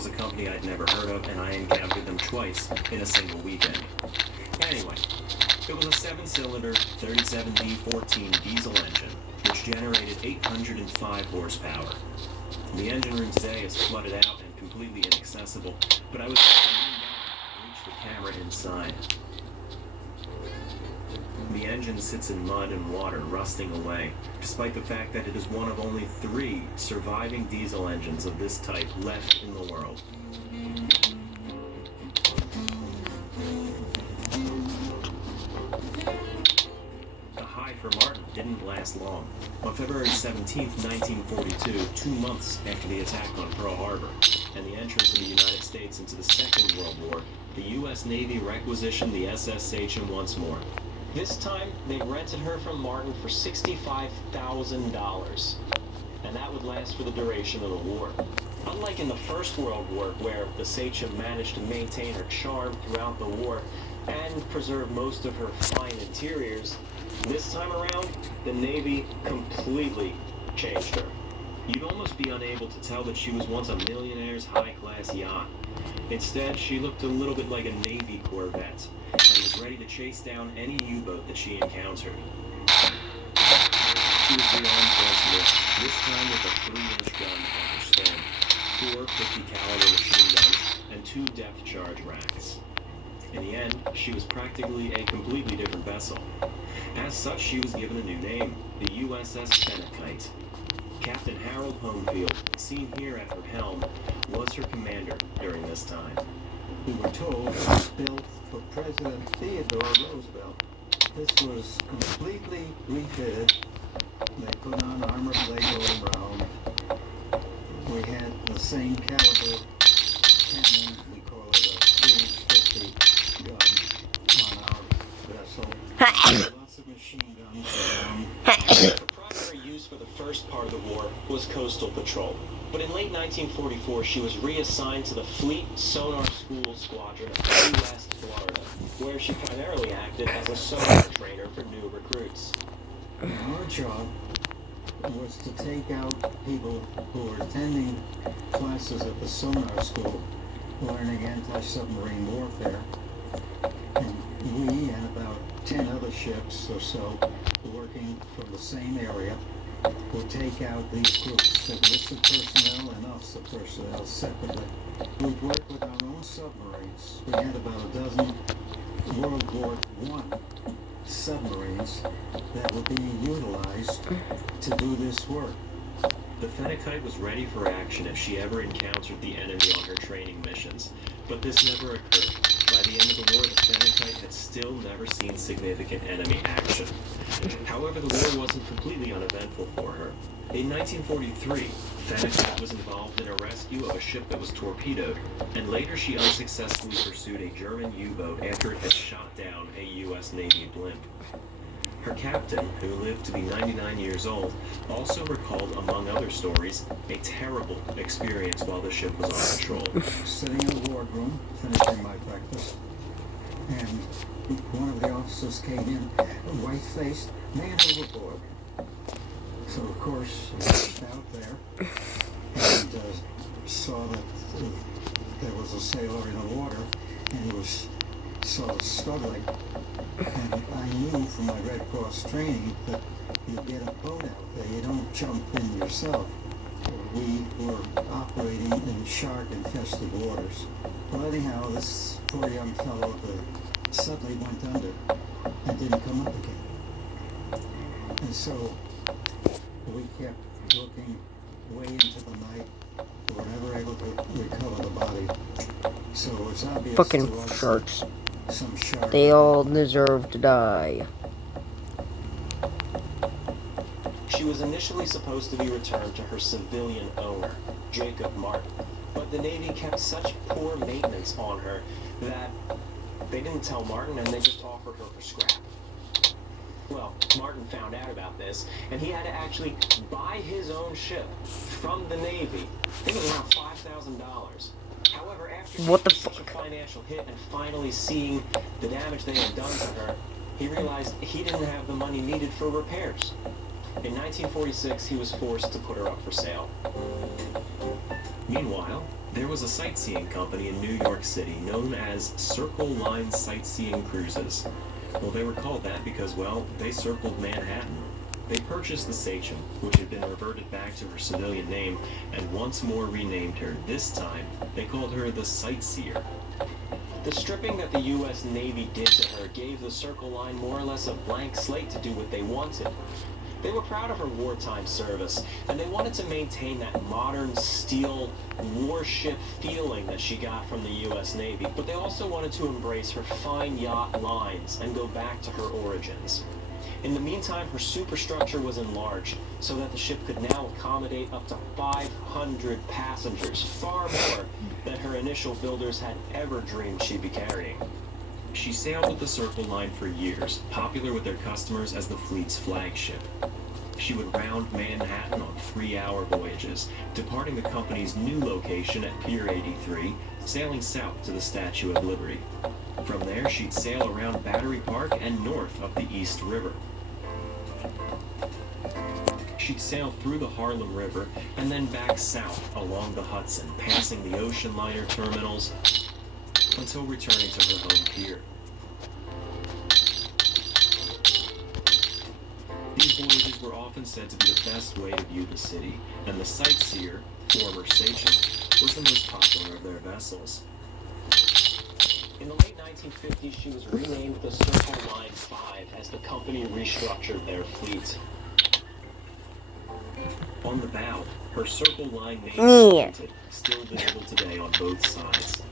was a company I'd never heard of, and I encountered them twice in a single weekend. Anyway, it was a 7-cylinder 37D14 diesel engine, which generated 805 horsepower. The engine room today is flooded out and completely inaccessible, but I was able to lean down and reach the camera inside. The engine sits in mud and water, rusting away, despite the fact that it is one of only 3 surviving diesel engines of this type left in the world. The high for Martin didn't last long. On February 17, 1942, 2 months after the attack on Pearl Harbor and the entrance of the United States into the Second World War, the U.S. Navy requisitioned the SS Sachem once more. This time, they rented her from Martin for $65,000, and that would last for the duration of the war. Unlike in the First World War, where the Sachem managed to maintain her charm throughout the war and preserve most of her fine interiors, this time around, the Navy completely changed her. You'd almost be unable to tell that she was once a millionaire's high-class yacht. Instead, she looked a little bit like a Navy Corvette, and was ready to chase down any U-boat that she encountered. She was rearmed once more, this time with a 3-inch gun on her stern, 4 50-caliber machine guns, and 2 depth charge racks. In the end, she was practically a completely different vessel. As such, she was given a new name, the USS Fennecyte. Captain Harold Homefield, seen here at her helm, was her commander during this time. We were told it was built for President Theodore Roosevelt. This was completely refitted. They put on armored plate all around. We had the same caliber cannon, we call it a 350 gun on our vessel. Lots of machine guns around. The primary use for the first part of the war was coastal patrol. But in late 1944, she was reassigned to the Fleet Sonar School Squadron of Key West, Florida, where she primarily acted as a sonar trainer for new recruits. Our job was to take out people who were attending classes at the sonar school, learning anti-submarine warfare. And we and about 10 other ships or so, working from the same area, would take out these groups, enlisted personnel and officer personnel separately. We'd work with our own submarines. We had about a dozen World War I submarines that were being utilized to do this work. The Fennecyte was ready for action if she ever encountered the enemy on her training missions, but this never occurred. By the end of the war, the Fennecyte had still never seen significant enemy action. However, the war wasn't completely uneventful for her. In 1943, Fennecyte was involved in a rescue of a ship that was torpedoed, and later she unsuccessfully pursued a German U-boat after it had shot down a U.S. Navy blimp. Her captain, who lived to be 99 years old, also recalled, among other stories, a terrible experience while the ship was on patrol. Sitting in the wardroom, finishing my breakfast, and one of the officers came in, white-faced, man overboard. So, of course, I rushed out there and saw that there was a sailor in the water, and he was sort of struggling. And I knew from my Red Cross training that you get a boat out there, you don't jump in yourself. We were operating in shark-infested waters. Well, anyhow, this poor young fellow suddenly went under and didn't come up again. And so we kept looking way into the night. We were never able to recover the body. So it's obvious Fucking to us sharks. some shark. They all deserve to die. She was initially supposed to be returned to her civilian owner, Jacob Martin, but the Navy kept such poor maintenance on her that they didn't tell Martin and they just offered her for scrap. Well, Martin found out about this, and he had to actually buy his own ship from the Navy. I think it was around $5,000. However, after What the such a fuck? financial hit and finally seeing the damage they had done to her, he realized he didn't have the money needed for repairs. In 1946, he was forced to put her up for sale. Meanwhile, there was a sightseeing company in New York City known as Circle Line Sightseeing Cruises. Well, they were called that because, well, they circled Manhattan. They purchased the Sachem, which had been reverted back to her civilian name, and once more renamed her. This time, they called her the Sightseer. The stripping that the U.S. Navy did to her gave the Circle Line more or less a blank slate to do what they wanted. They were proud of her wartime service, and they wanted to maintain that modern steel warship feeling that she got from the U.S. Navy, but they also wanted to embrace her fine yacht lines and go back to her origins. In the meantime, her superstructure was enlarged so that the ship could now accommodate up to 500 passengers, far more than her initial builders had ever dreamed she'd be carrying. She sailed with the Circle Line for years, popular with their customers as the fleet's flagship. She would round Manhattan on 3-hour voyages, departing the company's new location at Pier 83, sailing south to the Statue of Liberty. From there, she'd sail around Battery Park and north up the East River. She'd sail through the Harlem River and then back south along the Hudson, passing the ocean liner terminals until returning to her home pier. These voyages were often said to be the best way to view the city, and the Sightseer, former Sachem, was the most popular of their vessels. In the late 1950s, she was renamed the Circle Line 5 as the company restructured their fleet. On the bow, her Circle Line name was painted, still visible today on both sides.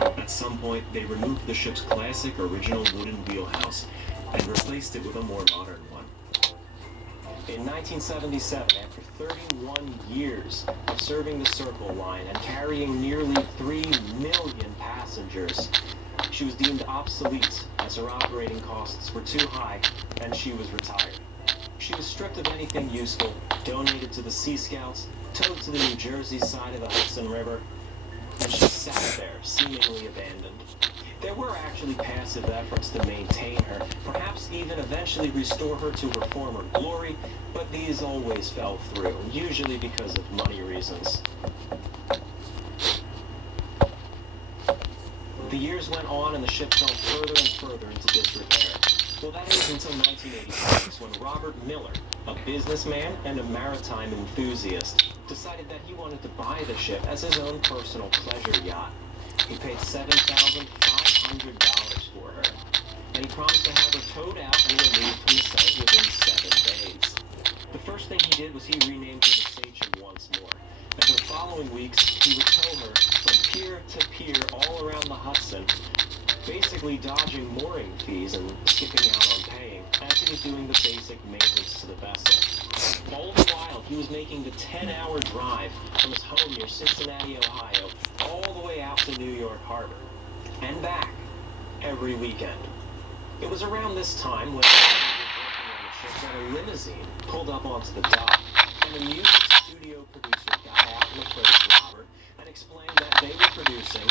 At some point, they removed the ship's classic original wooden wheelhouse and replaced it with a more modern one. In 1977, after 31 years of serving the Circle Line and carrying nearly 3 million passengers, she was deemed obsolete as her operating costs were too high and she was retired. She was stripped of anything useful, donated to the Sea Scouts, towed to the New Jersey side of the Hudson River, and she sat there, seemingly abandoned. There were actually passive efforts to maintain her, perhaps even eventually restore her to her former glory, but these always fell through, usually because of money reasons. The years went on and the ship fell further and further into disrepair. Well, that is until 1986, when Robert Miller, a businessman and a maritime enthusiast, decided that he wanted to buy the ship as his own personal pleasure yacht. He paid $7,500 for her, and he promised to have her towed out and removed from the site within 7 days. The first thing he did was he renamed her the Sachem once more, and for the following weeks, he would tow her from pier to pier all around the Hudson, basically dodging mooring fees and skipping out on paying, as he was doing the basic maintenance to the vessel. All the while, he was making the 10-hour drive from his home near Cincinnati, Ohio, all the way out to New York Harbor, and back, every weekend. It was around this time when that a limousine pulled up onto the dock, and the music studio producer got out and approached Robert and explained that they were producing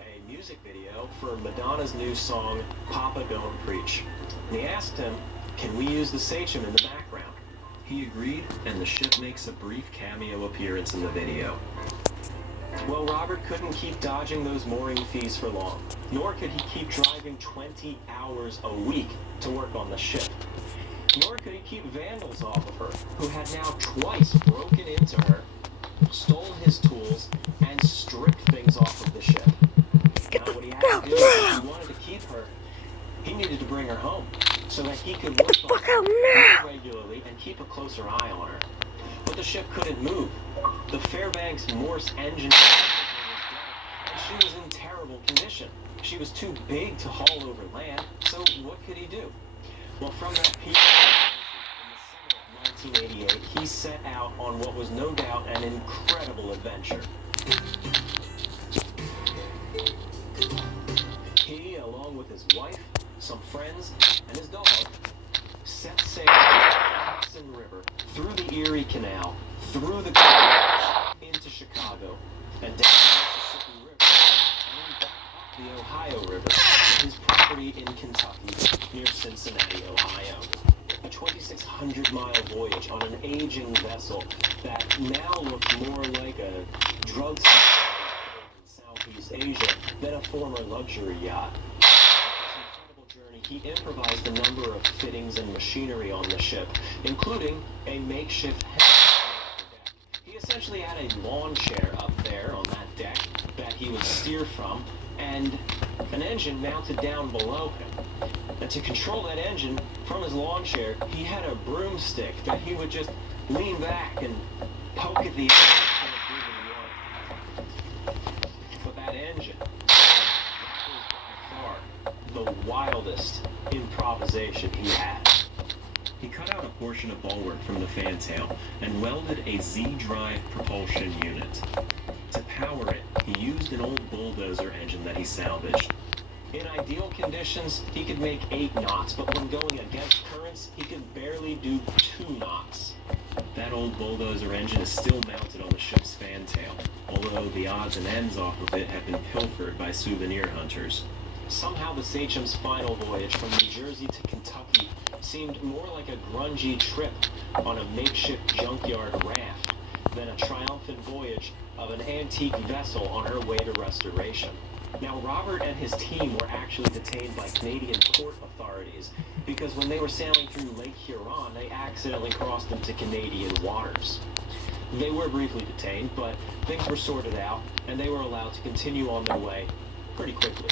a music video for Madonna's new song, Papa Don't Preach. And he asked him, can we use the Sachem in the background? He agreed, and the ship makes a brief cameo appearance in the video. Well, Robert couldn't keep dodging those mooring fees for long, nor could he keep driving 20 hours a week to work on the ship. Nor could he keep vandals off of her, who had now twice broken into her, stolen his tools, and stripped things off of the ship. Now, what he had to do, if he wanted to keep her, he needed to bring her home, so that he could work on her more regularly and keep a closer eye on her. But the ship couldn't move. The Fairbanks Morse engine was dead, and she was in terrible condition. She was too big to haul over land, so what could he do? Well, from that pier in the summer of 1988, he set out on what was no doubt an incredible adventure. He, along with his wife, some friends, and his dog, set sail on the Hudson River, through the Erie Canal, through the canals, into Chicago, and down the Mississippi River, and then back up the Ohio River to his property in Kentucky, near Cincinnati, Ohio. A 2,600-mile voyage on an aging vessel that now looks more like a drug in Southeast Asia than a former luxury yacht. On this incredible journey, he improvised a number of fittings and machinery on the ship, including a makeshift head. He essentially had a lawn chair up there on that deck that he would steer from, and an engine mounted down below him. And to control that engine from his lawn chair, he had a broomstick that he would just lean back and poke at the engine until it moved water. But that engine, that was by far the wildest improvisation he had. He cut out a portion of bulwark from the fantail and welded a Z-drive propulsion unit. To power it, he used an old bulldozer engine that he salvaged. In ideal conditions, he could make 8 knots, but when going against currents, he could barely do 2 knots. That old bulldozer engine is still mounted on the ship's fantail, although the odds and ends off of it have been pilfered by souvenir hunters. Somehow the Sachem's final voyage from New Jersey to Kentucky seemed more like a grungy trip on a makeshift junkyard raft than a triumphant voyage of an antique vessel on her way to restoration. Now, Robert and his team were actually detained by Canadian port authorities because when they were sailing through Lake Huron, they accidentally crossed into Canadian waters. They were briefly detained, but things were sorted out, and they were allowed to continue on their way pretty quickly.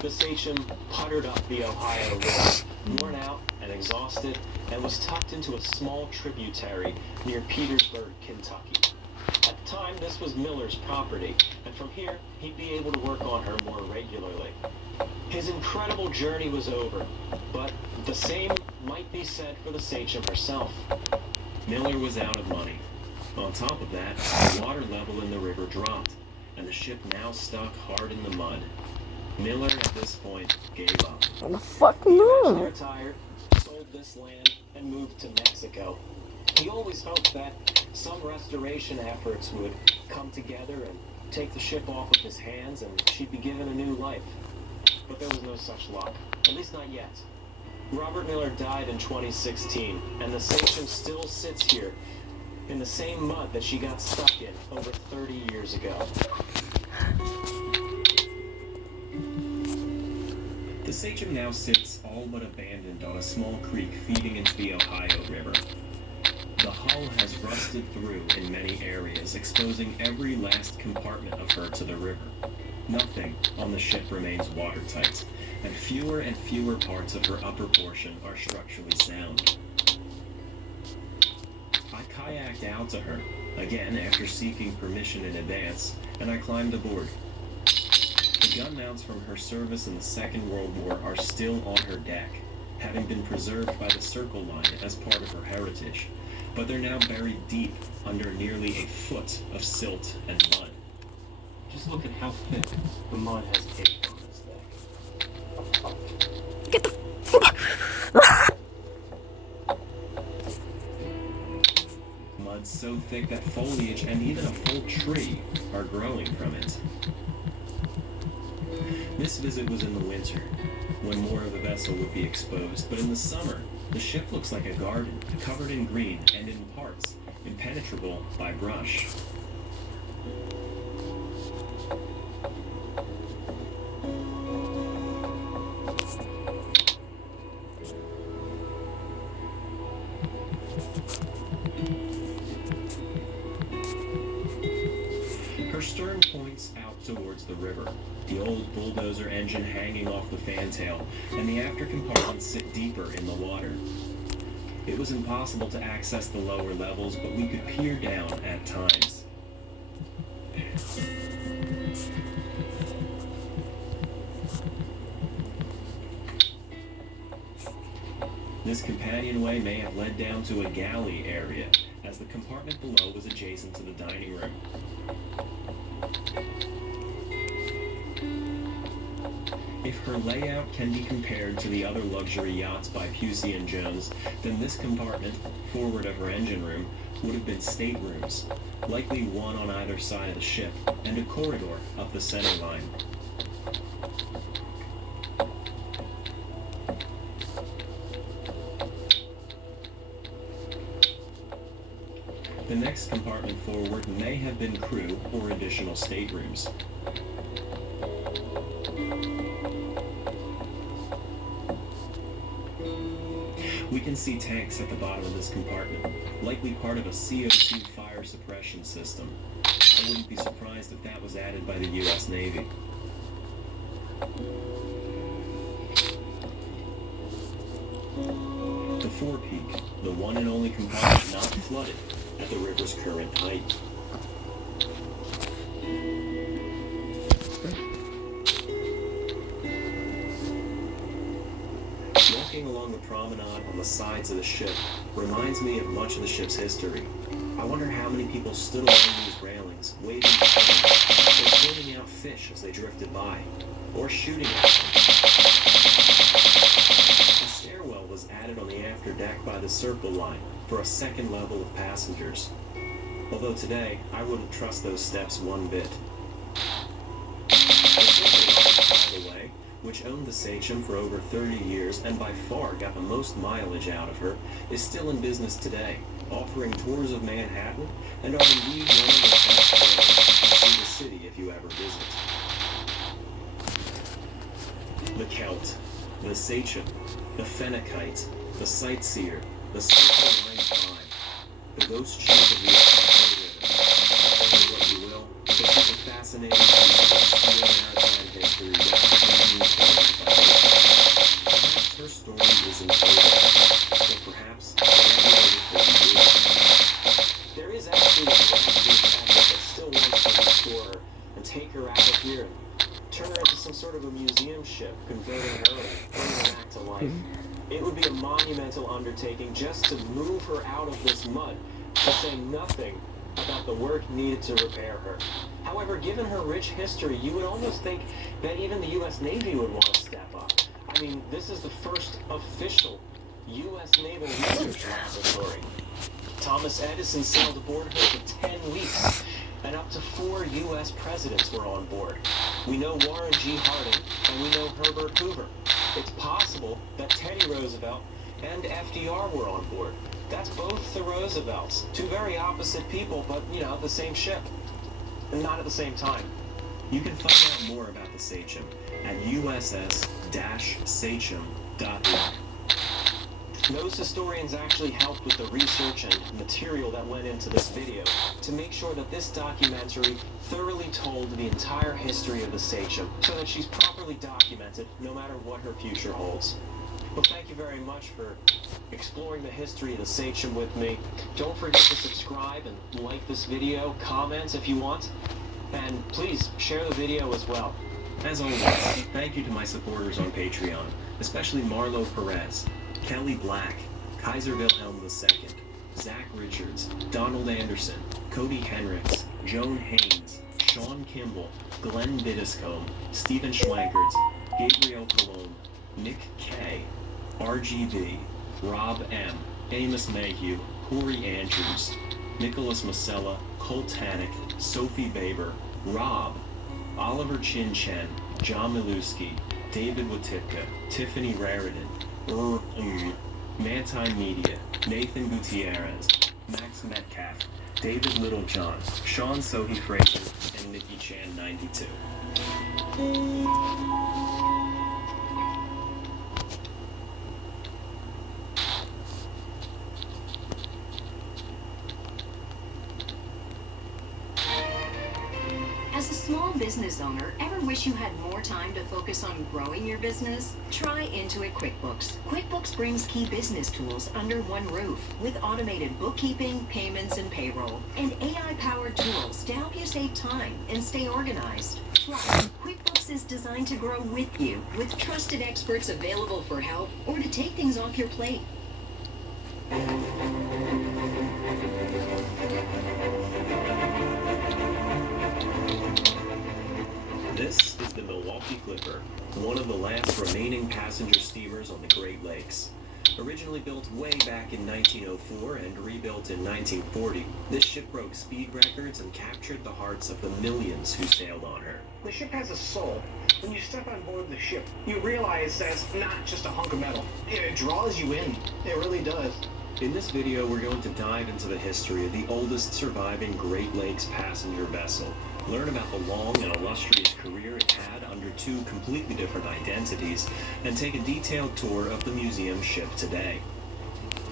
The Sachem puttered up the Ohio River, worn out and exhausted, and was tucked into a small tributary near Petersburg, Kentucky. At the time, this was Miller's property, and from here, he'd be able to work on her more regularly. His incredible journey was over, but the same might be said for the Sachem herself. Miller was out of money. On top of that, the water level in the river dropped, and the ship now stuck hard in the mud. Miller, at this point, gave up. What the fuck He eventually no? retired, sold this land, and moved to Mexico. He always hoped that some restoration efforts would come together and take the ship off of his hands and she'd be given a new life. But there was no such luck, at least not yet. Robert Miller died in 2016, and the Sachem still sits here in the same mud that she got stuck in over 30 years ago. The Sachem now sits all but abandoned on a small creek feeding into the Ohio River. The hull has rusted through in many areas, exposing every last compartment of her to the river. Nothing on the ship remains watertight, and fewer parts of her upper portion are structurally sound. I kayaked out to her, again after seeking permission in advance, and I climbed aboard. The gun mounts from her service in the Second World War are still on her deck, having been preserved by the Circle Line as part of her heritage, but they're now buried deep under nearly a foot of silt and mud. Just look at how thick the mud has caked on this deck. Get the Mud so thick that foliage and even a full tree are growing from it. This visit was in the winter, when more of the vessel would be exposed, but in the summer, the ship looks like a garden, covered in green and in parts impenetrable by brush. Her stern points out towards the river, the old bulldozer engine hanging off the fantail, and the after compartments sit deeper in the water. It was impossible to access the lower levels, but we could peer down at times. This companionway may have led down to a galley area, as the compartment below was adjacent to the dining room. If her layout can be compared to the other luxury yachts by Pusey and Jones, then this compartment, forward of her engine room, would have been staterooms, likely one on either side of the ship, and a corridor up the center line. forward may have been crew or additional staterooms. We can see tanks at the bottom of this compartment, likely part of a CO2 fire suppression system. I wouldn't be surprised if that was added by the US Navy. The forepeak, the one and only compartment not flooded at the river's current height. Walking along the promenade on the sides of the ship reminds me of much of the ship's history. I wonder how many people stood along these railings, waving to friends, or pointing out fish as they drifted by, or shooting at them. A stairwell was added on the after deck by the Circle Line for a second level of passengers. Although today, I wouldn't trust those steps one bit. The Circle Line, by the way, which owned the Sachem for over 30 years and by far got the most mileage out of her, is still in business today, offering tours of Manhattan and are indeed one of the best ways to see the city if you ever visit. The Celt, the Sachem, the Fenakite, the Sightseer, the Circle Line 5, the ghost ship of the Ohio River. Call it what you will, but these are fascinating pieces of obscure maritime history that news stories by nature. Perhaps her story isn't over, but perhaps there is actually a grassroots effort that still wants to restore her and take her out of here and turn her into some sort of a museum ship, converting her and bringing her back to life. It would be a monumental undertaking just to move her out of this mud, to say nothing about the work needed to repair her. However, given her rich history, you would almost think that even the U.S. Navy would want to step up. I mean, this is the first official U.S. Naval Research Laboratory. Thomas Edison sailed aboard her for 10 weeks, and up to 4 U.S. presidents were on board. We know Warren G. Harding, and we know Herbert Hoover. It's possible that Teddy Roosevelt and FDR were on board. That's both the Roosevelts. Two very opposite people, but, you know, the same ship. And not at the same time. You can find out more about the Sachem at uss-sachem.org. Those historians actually helped with the research and material that went into this video to make sure that this documentary thoroughly told the entire history of the Sachem so that she's properly documented no matter what her future holds. Well, thank you very much for exploring the history of the Sachem with me. Don't forget to subscribe and like this video, comment if you want, and please share the video as well. As always, thank you to my supporters on Patreon, especially Marlo Perez, Kelly Black, Kaiser Wilhelm II, Zach Richards, Donald Anderson, Cody Henricks, Joan Haynes, Sean Kimball, Glenn Biddiscombe, Stephen Schwankerts, Gabriel Colomb, Nick K, RGB, Rob M, Amos Mayhew, Corey Andrews, Nicholas Masella, Colt Hannock, Sophie Baber, Rob, Oliver Chin Chen, John Miluski, David Watipka, Tiffany Raridan, Manti Media, Nathan Gutierrez, Max Metcalf, David Littlejohn, Sean Sohi Fraser, and Nikki Chan 92. As a small business owner, ever wish you had more time to focus on growing your business? Try Intuit QuickBooks. QuickBooks brings key business tools under one roof with automated bookkeeping, payments, and payroll, and AI-powered tools to help you save time and stay organized. Plus, QuickBooks is designed to grow with you, with trusted experts available for help or to take things off your plate. This is the Milwaukee Clipper, one of the last remaining passenger steamers on the Great Lakes. Originally built way back in 1904 and rebuilt in 1940, this ship broke speed records and captured the hearts of the millions who sailed on her. The ship has a soul. When you step on board the ship, you realize that it's not just a hunk of metal. It draws you in. It really does. In this video, we're going to dive into the history of the oldest surviving Great Lakes passenger vessel, learn about the long and illustrious career it had under two completely different identities, and take a detailed tour of the museum ship today.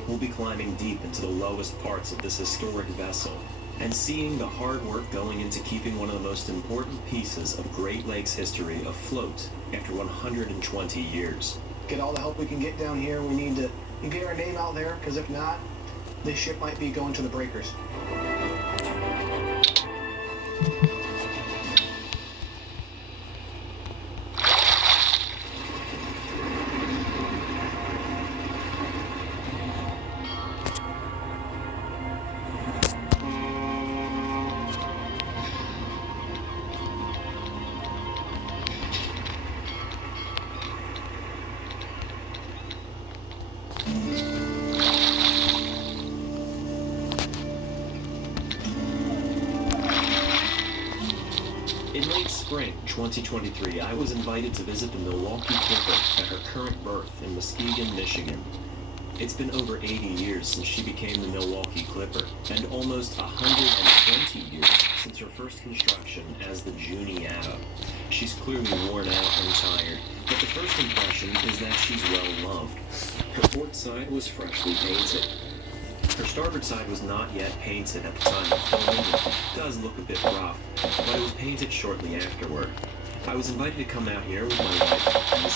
We'll be climbing deep into the lowest parts of this historic vessel, and seeing the hard work going into keeping one of the most important pieces of Great Lakes history afloat after 120 years. Get all the help we can get down here. We need to get our name out there, because if not, this ship might be going to the breakers. In late spring 2023, I was invited to visit the Milwaukee Clipper at her current berth in Muskegon, Michigan. It's been over 80 years since she became the Milwaukee Clipper, and almost 120 years since her first construction as the Juniata. She's clearly worn out and tired, but the first impression is that she's well loved. Her port side was freshly painted. Her starboard side was not yet painted at the time of filming. It does look a bit rough, but it was painted shortly afterward. I was invited to come out here with my wife and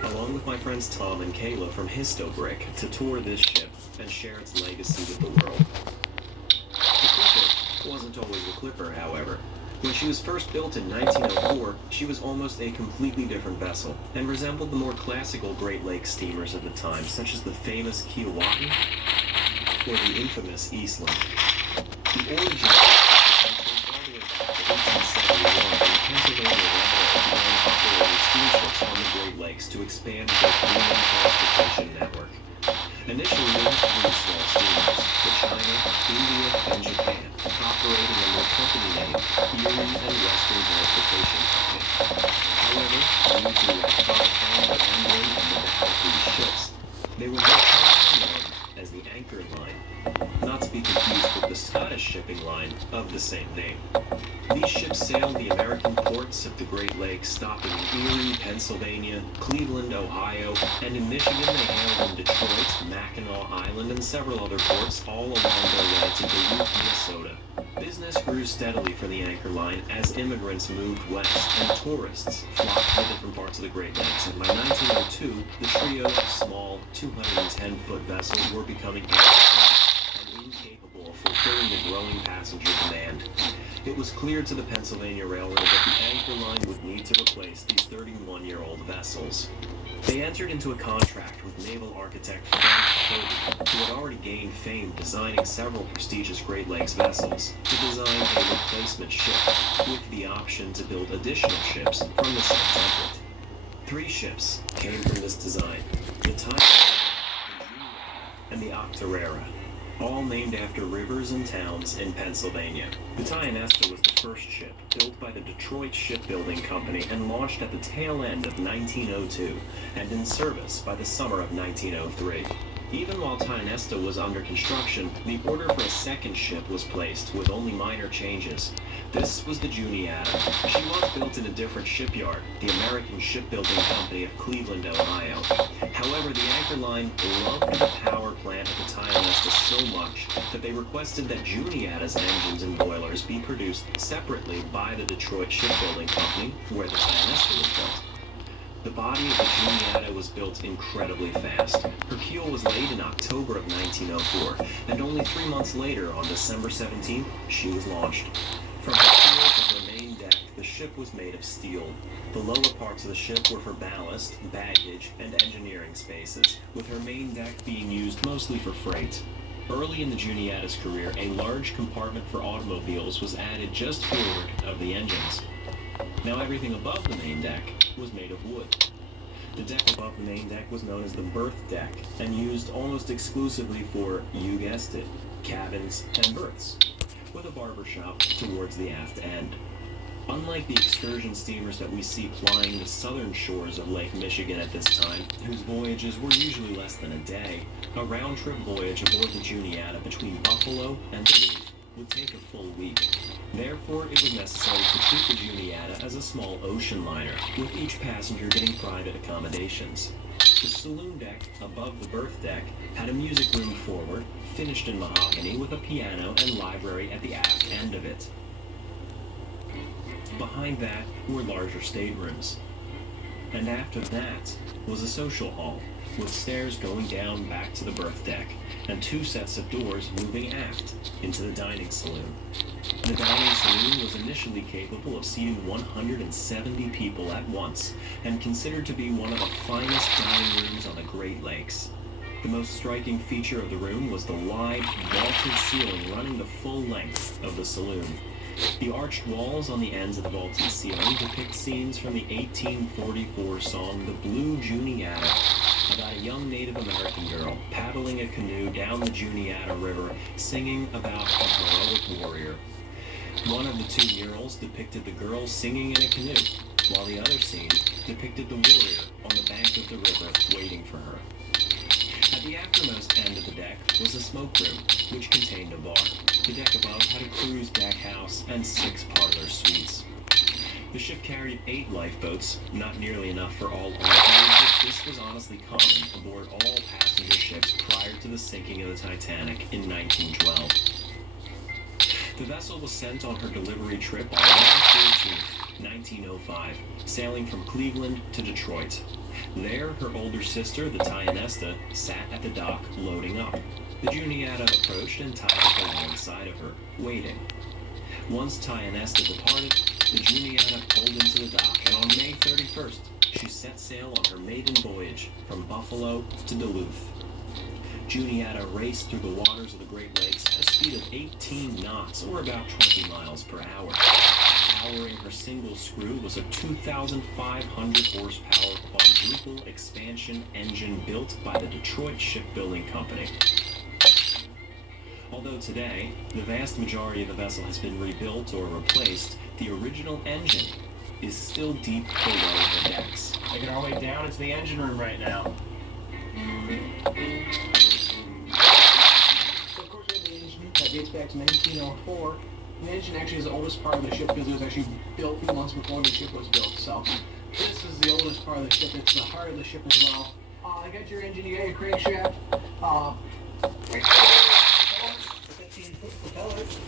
son, along with my friends Tom and Kayla from Histobrick, to tour this ship and share its legacy with the world. The Clipper wasn't always the Clipper, however. When she was first built in 1904, she was almost a completely different vessel, and resembled the more classical Great Lakes steamers of the time, such as the famous Kiowatan or the infamous Eastland. The origin of the ship is all the way back to 1871, when the Pennsylvania Railroad began operating steamships on the Great Lakes to expand their inland transportation network. Initially, they had three small steamers, the China, India, and Japan, operating under the company name Erie and Western Transportation Company. However, due to the iconic emblem and the back of these ships, they were more commonly known as the Anchor Line, not to be confused with the Scottish shipping line of the same name. These ships sailed the American ports of the Great Lakes, stopping in Erie, Pennsylvania, Cleveland, Ohio, and in Michigan they hailed in Detroit, Mackinac Island, and several other ports, all along their way to Duluth, Minnesota. Business grew steadily for the Anchor Line as immigrants moved west and tourists flocked to different parts of the Great Lakes, and by 1902, the trio of small 210-foot vessels were becoming antiquated and incapable of fulfilling the growing passenger demand. It was clear to the Pennsylvania Railroad that the Anchor Line would need to replace these 31-year-old vessels. They entered into a contract with naval architect Frank Kirby, who had already gained fame designing several prestigious Great Lakes vessels, to design a replacement ship, with the option to build additional ships from the same template. 3 ships came from this design: the Tionesta, the Juniata, and the Octorara, all named after rivers and towns in Pennsylvania. The Tionesta was the first ship built by the Detroit Shipbuilding Company and launched at the tail end of 1902 and in service by the summer of 1903. Even while Tionesta was under construction, the order for a second ship was placed with only minor changes. This was the Juniata. She was built in a different shipyard, the American Shipbuilding Company of Cleveland, Ohio. However, the Anchor Line loved the power plant of the Tionesta so much that they requested that Juniata's engines and boilers be produced separately by the Detroit Shipbuilding Company, where the Tionesta was built. The body of the Juniata was built incredibly fast. Her keel was laid in October of 1904, and only 3 months later, on December 17th, she was launched. From her keel to her main deck, the ship was made of steel. The lower parts of the ship were for ballast, baggage, and engineering spaces, with her main deck being used mostly for freight. Early in the Juniata's career, a large compartment for automobiles was added just forward of the engines. Now everything above the main deck was made of wood. The deck above the main deck was known as the berth deck and used almost exclusively for, you guessed it, cabins and berths, with a barber shop towards the aft end. Unlike the excursion steamers that we see plying the southern shores of Lake Michigan at this time, whose voyages were usually less than a day, a round-trip voyage aboard the Juniata between Buffalo and Duluth would take a full week. Therefore, it was necessary to treat the Juniata as a small ocean liner, with each passenger getting private accommodations. The saloon deck above the berth deck had a music room forward, finished in mahogany, with a piano and library at the aft end of it. Behind that were larger staterooms. And after that was a social hall, with stairs going down back to the berth deck, and two sets of doors moving aft into the dining saloon. The dining saloon was initially capable of seating 170 people at once, and considered to be one of the finest dining rooms on the Great Lakes. The most striking feature of the room was the wide, vaulted ceiling running the full length of the saloon. The arched walls on the ends of the vaulted ceiling depict scenes from the 1844 song The Blue Juniata, about a young Native American girl paddling a canoe down the Juniata River, singing about a heroic warrior. One of the two murals depicted the girl singing in a canoe, while the other scene depicted the warrior on the bank of the river waiting for her. At the aftermost end of the deck was a smoke room, which contained a bar. The deck above had a cruise deck house and 6 parlor suites. The ship carried 8 lifeboats, not nearly enough for all passengers, but this was honestly common aboard all passenger ships prior to the sinking of the Titanic in 1912. The vessel was sent on her delivery trip on May 14, 1905, sailing from Cleveland to Detroit. There, her older sister, the Tionesta, sat at the dock loading up. The Juniata approached and tied up alongside of her, waiting. Once Tionesta departed, the Juniata pulled into the dock, and on May 31st, she set sail on her maiden voyage from Buffalo to Duluth. Juniata raced through the waters of the Great Lakes at a speed of 18 knots, or about 20 miles per hour. Powering her single screw was a 2,500 horsepower quadruple expansion engine built by the Detroit Shipbuilding Company. Although today, the vast majority of the vessel has been rebuilt or replaced, the original engine is still deep below the decks. Making our way down into the engine room right now. So of course we have the engine that dates back to 1904. The engine actually is the oldest part of the ship because it was actually built a few months before the ship was built. So this is the oldest part of the ship. It's the heart of the ship as well. I got your engine, you got your crankshaft.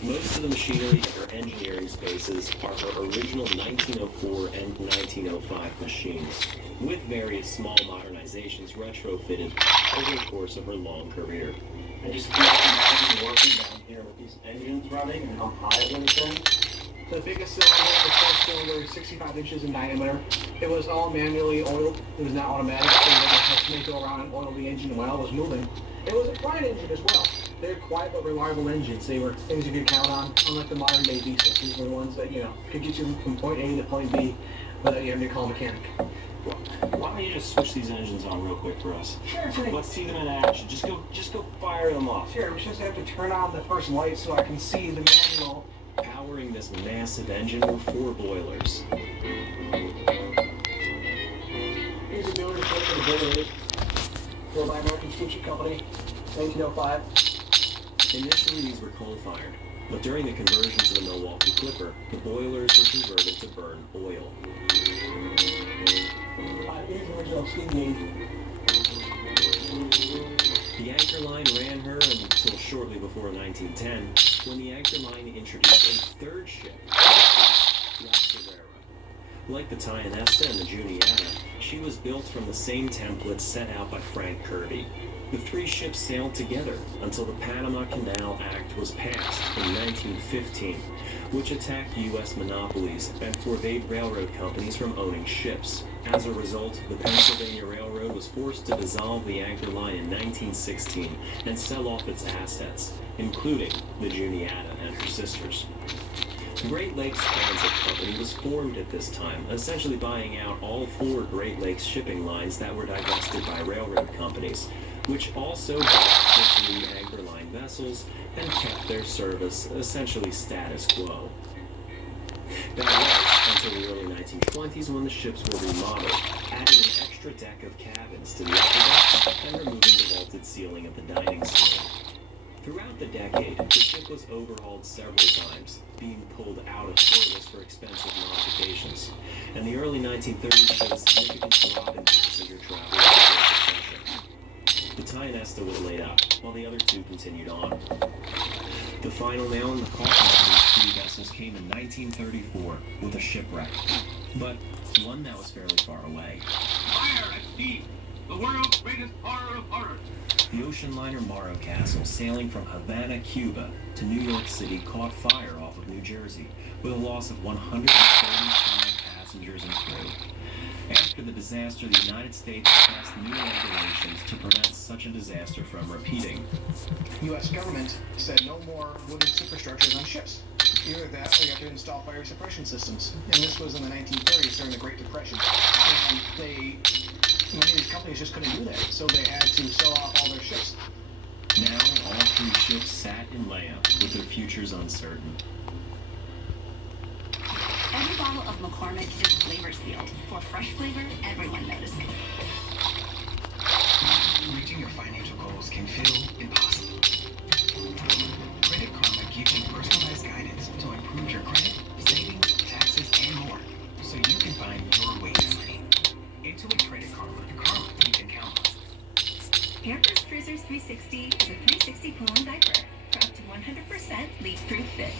Most of the machinery in her engineering spaces are her original 1904 and 1905 machines, with various small modernizations retrofitted over the course of her long career. I just can't imagine working down here with these engines running and how high it would have been. The biggest cylinder, the first cylinder, 65 inches in diameter. It was all manually oiled. It was not automatic. So you had to go around and oil the engine while it was moving. It was a quiet engine as well. They're quiet but reliable engines. They were things you could count on, unlike the modern day diesels. These were the ones that, could get you from point A to point B without you having to call a mechanic. Why don't you just switch these engines on real quick for us? Sure thing. Let's see them in action. Just go fire them off. Sure, we just have to turn on the first light so I can see the manual. Powering this massive engine were 4 boilers. Here's a builder's plate for the boiler. Built by American Steamship Company, 1905. Initially, these were coal-fired, but during the conversion to the Milwaukee Clipper, the boilers were converted to burn oil. Here's the original steam gauge. The Anchor Line ran her until shortly before 1910, when the Anchor Line introduced a third ship, the Ferrera. Like the Tionesta and the Juniata, she was built from the same templates set out by Frank Kirby. The 3 ships sailed together until the Panama Canal Act was passed in 1915, which attacked U.S. monopolies and forbade railroad companies from owning ships. As a result, the Pennsylvania Railroad was forced to dissolve the Anchor Line in 1916 and sell off its assets, including the Juniata and her sisters. The Great Lakes Transit Company was formed at this time, essentially buying out all 4 Great Lakes shipping lines that were divested by railroad companies, which also bought the 3 Anchor Line vessels and kept their service essentially status quo. That was until the early 1920s when the ships were remodeled, adding an extra deck of cabins to the upper deck and removing the vaulted ceiling of the dining ceiling. Throughout the decade, the ship was overhauled several times, being pulled out of service for expensive modifications, and the early 1930s showed a significant drop in passenger travel with the Great Depression. The Tionesta was laid up, while the other two continued on. The final nail in the coffin of these three vessels came in 1934 with a shipwreck, but one that was fairly far away. Fire at sea! The world's greatest horror of horrors! The ocean liner Morro Castle, sailing from Havana, Cuba, to New York City, caught fire off of New Jersey, with a loss of 135 passengers and crew. After the disaster, the United States passed new regulations to prevent such a disaster from repeating. U.S. government said no more wooden superstructures on ships. Either that or you have to install fire suppression systems. And this was in the 1930s during the Great Depression. And many of these companies just couldn't do that, so they had to sell off all their ships. Now, all three ships sat in layup, with their futures uncertain. Every bottle of McCormick is flavor sealed. For fresh flavor, everyone notices. Reaching your financial goals can feel impossible. Credit Karma gives you personalized guidance to improve your credit, savings, taxes, and more, so you can find your way to money. Intuit Credit Karma, the karma you can count on. Pampers Cruisers 360 is a 360 pull-on diaper for up to 100% leak-proof fit.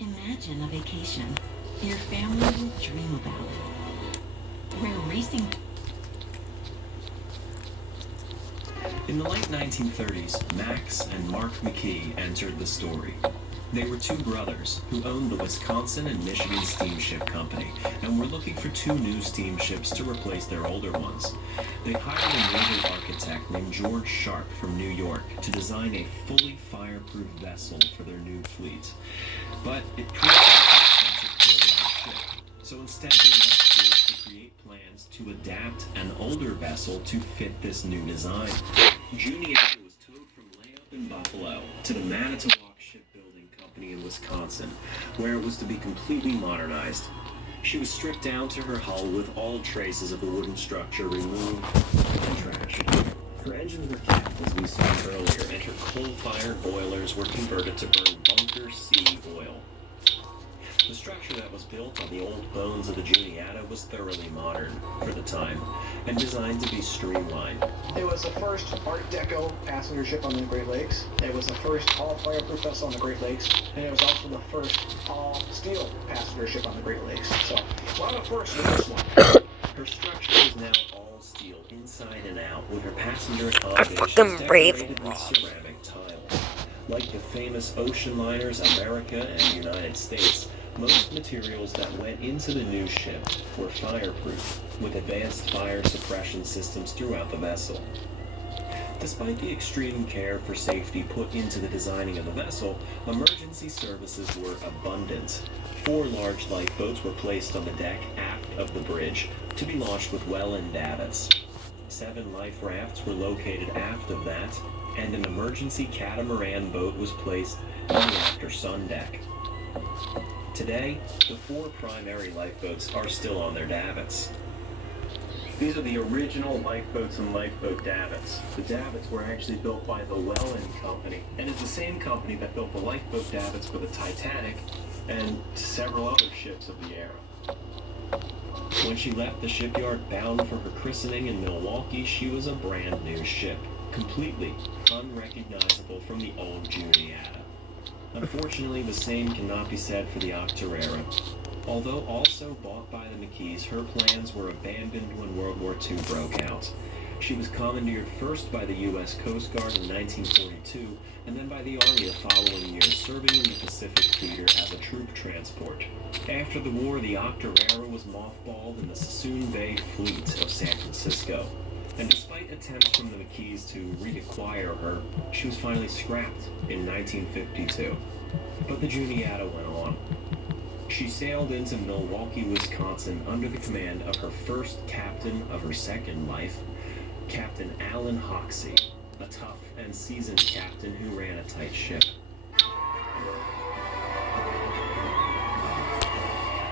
Imagine a vacation your family will dream about. Where racing. In the late 1930s, Max and Mark McKee entered the story. They were two brothers who owned the Wisconsin and Michigan Steamship Company and were looking for two new steamships to replace their older ones. They hired a naval architect named George Sharp from New York to design a fully fireproof vessel for their new fleet. But it proved too expensive to build a ship, so instead they left George to create plans to adapt an older vessel to fit this new design. Juniata was towed from layup in Buffalo to the Manitowoc Shipbuilding Company in Wisconsin, where it was to be completely modernized. She was stripped down to her hull with all traces of the wooden structure removed and trashed. Her engines were kept, as we saw earlier, and her coal-fired boilers were converted to burn bunker C oil. The structure that was built on the old bones of the Juniata was thoroughly modern for the time, and designed to be streamlined. It was the first Art Deco passenger ship on the Great Lakes. It was the first all-fireproof vessel on the Great Lakes, and it was also the first all-steel passenger ship on the Great Lakes. So, a lot of firsts with this one. Her structure is now all steel inside and out, with her passenger accommodations fucking brave decorated with ceramic tile. Like the famous ocean liners America and United States, most materials that went into the new ship were fireproof, with advanced fire suppression systems throughout the vessel. Despite the extreme care for safety put into the designing of the vessel, emergency services were abundant. 4 large lifeboats were placed on the deck aft of the bridge to be launched with well and davits. 7 life rafts were located aft of that, and an emergency catamaran boat was placed on the after sun deck. Today, the 4 primary lifeboats are still on their davits. These are the original lifeboats and lifeboat davits. The davits were actually built by the Welland Company, and it's the same company that built the lifeboat davits for the Titanic and several other ships of the era. When she left the shipyard bound for her christening in Milwaukee, she was a brand new ship, completely unrecognizable from the old Juniata. Unfortunately, the same cannot be said for the Octorara. Although also bought by the McKees, her plans were abandoned when World War II broke out. She was commandeered first by the U.S. Coast Guard in 1942, and then by the Army the following year, serving in the Pacific Theater as a troop transport. After the war, the Octorara was mothballed in the Sassoon Bay Fleet of San Francisco. And despite attempts from the McKees to reacquire her, she was finally scrapped in 1952. But the Juniata went on. She sailed into Milwaukee, Wisconsin under the command of her first captain of her second life, Captain Alan Hoxie, a tough and seasoned captain who ran a tight ship.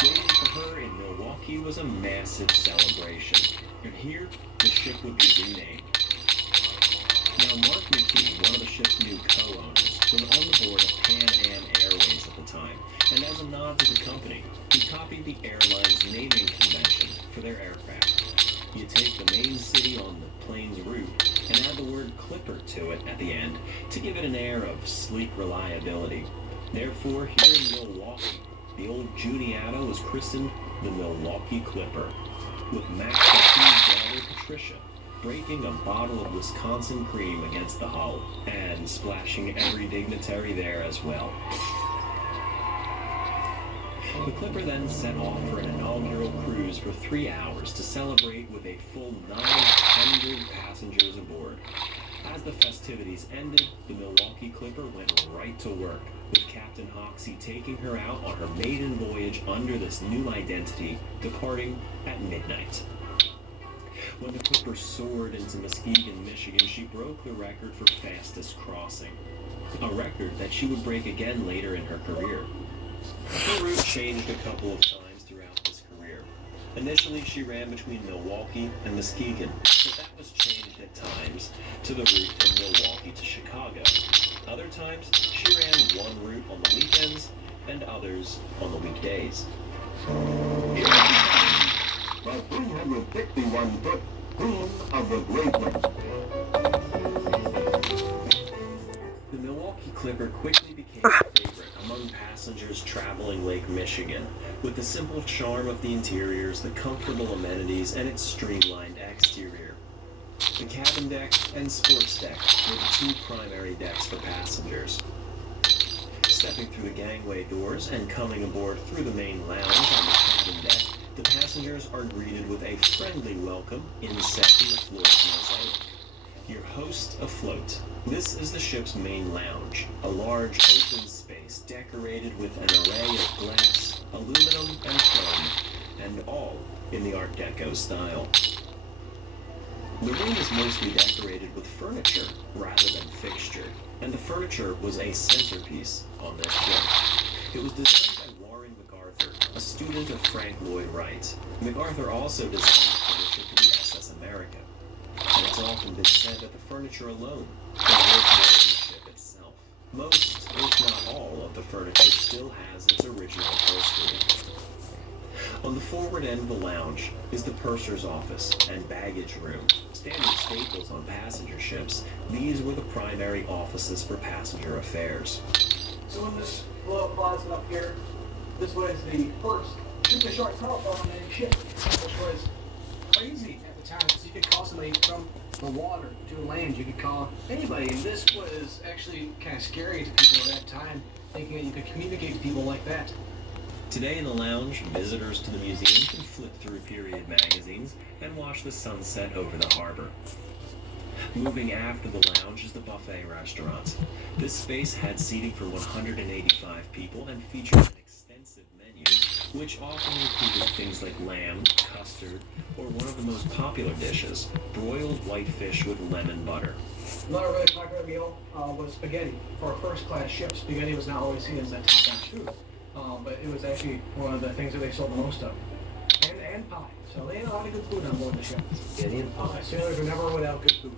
Waiting for her in Milwaukee was a massive celebration, and here the ship would be renamed. Now, Mark McKee, one of the ship's new co-owners, was on the board of Pan Am Airways at the time, and as a nod to the company, he copied the airline's naming convention for their aircraft. You take the main city on the plane's route and add the word Clipper to it at the end to give it an air of sleek reliability. Therefore, here in Milwaukee, the old Juniata was christened the Milwaukee Clipper, with Max McKee's daughter Patricia breaking a bottle of Wisconsin cream against the hull and splashing every dignitary there as well. The Clipper then set off for an inaugural cruise for 3 hours to celebrate with a full 900 passengers aboard. As the festivities ended, the Milwaukee Clipper went right to work, with Captain Hoxie taking her out on her maiden voyage under this new identity, departing at midnight. When the Clipper soared into Muskegon, Michigan, she broke the record for fastest crossing, a record that she would break again later in her career. Her route changed a couple of times throughout this career. Initially, she ran between Milwaukee and Muskegon, but that was changed at times to the route from Milwaukee to Chicago. Other times, she ran one route on the weekends and others on the weekdays. The 361-foot Queen of the Great Lakes. The Milwaukee Clipper quickly became a favorite among passengers traveling Lake Michigan, with the simple charm of the interiors, the comfortable amenities, and its streamlined exterior. The cabin deck and sports deck were the two primary decks for passengers. Stepping through the gangway doors and coming aboard through the main lounge on the cabin deck, the passengers are greeted with a friendly welcome inset in the floor's mosaic. Your host afloat. This is the ship's main lounge, a large open space decorated with an array of glass, aluminum, and chrome, and all in the Art Deco style. The room is mostly decorated with furniture rather than fixture, and the furniture was a centerpiece on this ship. It was designed by Warren MacArthur, a student of Frank Lloyd Wright. MacArthur also designed the furniture for the SS America, and it's often been said that the furniture alone is worth more than the ship itself. Most, if not all, of the furniture still has its original upholstery. On the forward end of the lounge is the purser's office and baggage room. Standard staples on passenger ships, these were the primary offices for passenger affairs. So in this little closet up here, this was the first super short telephone on any ship, which was crazy at the time because you could call somebody from the water to land. You could call anybody, and this was actually kind of scary to people at that time, thinking that you could communicate to people like that. Today in the lounge, visitors to the museum can flip through period magazines and watch the sunset over the harbor. Moving after the lounge is the buffet restaurant. This space had seating for 185 people and featured an extensive menu, which often included things like lamb, custard, or one of the most popular dishes, broiled whitefish with lemon butter. Another really popular meal was spaghetti. For a first-class ship, spaghetti was not always seen as a top-notch food. But it was actually one of the things that they sold the most of. And pie. So they had a lot of good food on board the ship. Spaghetti and pie. Sailors were never without good food.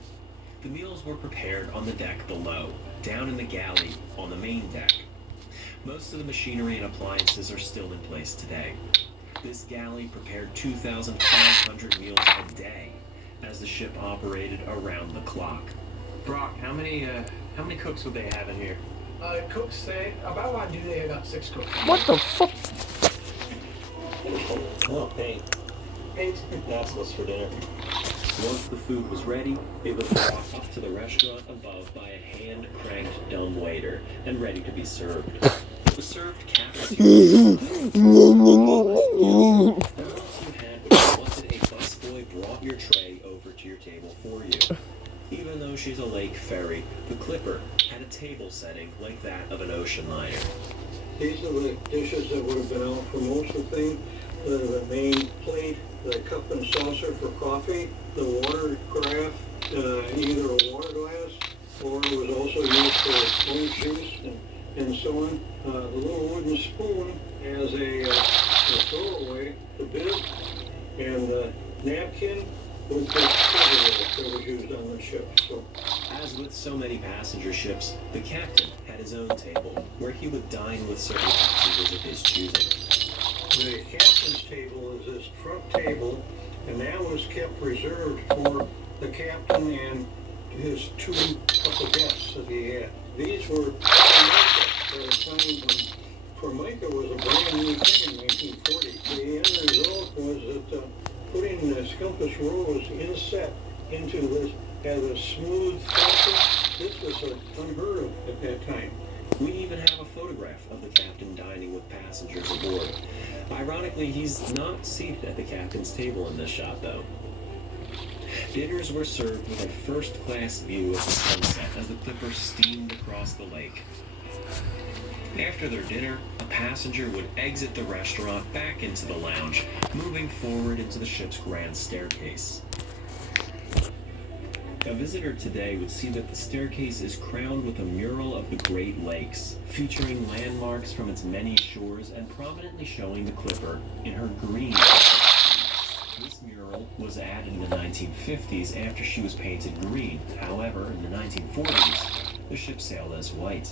The meals were prepared on the deck below, down in the galley on the main deck. Most of the machinery and appliances are still in place today. This galley prepared 2,500 meals a day as the ship operated around the clock. Brock, how many cooks would they have in here? Cooks, about on duty, they had about 6 cooks. What the fuck? Oh, paint. That's what's for dinner. Once the food was ready, it was brought up to the restaurant above by a hand-cranked dumbwaiter and ready to be served. It was served captain. The most you had was wanted a busboy brought your tray over to your table for you. Even though she's a lake ferry, the Clipper had a table setting like that of an ocean liner. These are the dishes that would have been out for most of the thing. The main plate, the cup and saucer for coffee, the water carafe, either a water glass, or it was also used for orange juice and so on. The little wooden spoon as a throwaway, the bib, and the napkin was the silverware that was used on the ship. So, As with so many passenger ships, the captain had his own table, where he would dine with certain passengers of his choosing. the captain's table is this front table, and that was kept reserved for the captain and his two couple guests that he had. These were Formica at a time when Formica was a brand new thing in 1940. The end result was that putting the Scumpus Rose inset into this as a smooth surface, this was unheard of at that time. We even have a photograph of the captain dining with passengers aboard. Ironically, he's not seated at the captain's table in this shot, though. Dinners were served with a first-class view of the sunset as the Clipper steamed across the lake. After their dinner, a passenger would exit the restaurant back into the lounge, moving forward into the ship's grand staircase. A visitor today would see that the staircase is crowned with a mural of the Great Lakes, featuring landmarks from its many shores and prominently showing the Clipper in her green. This mural was added in the 1950s after she was painted green. However, in the 1940s, the ship sailed as white.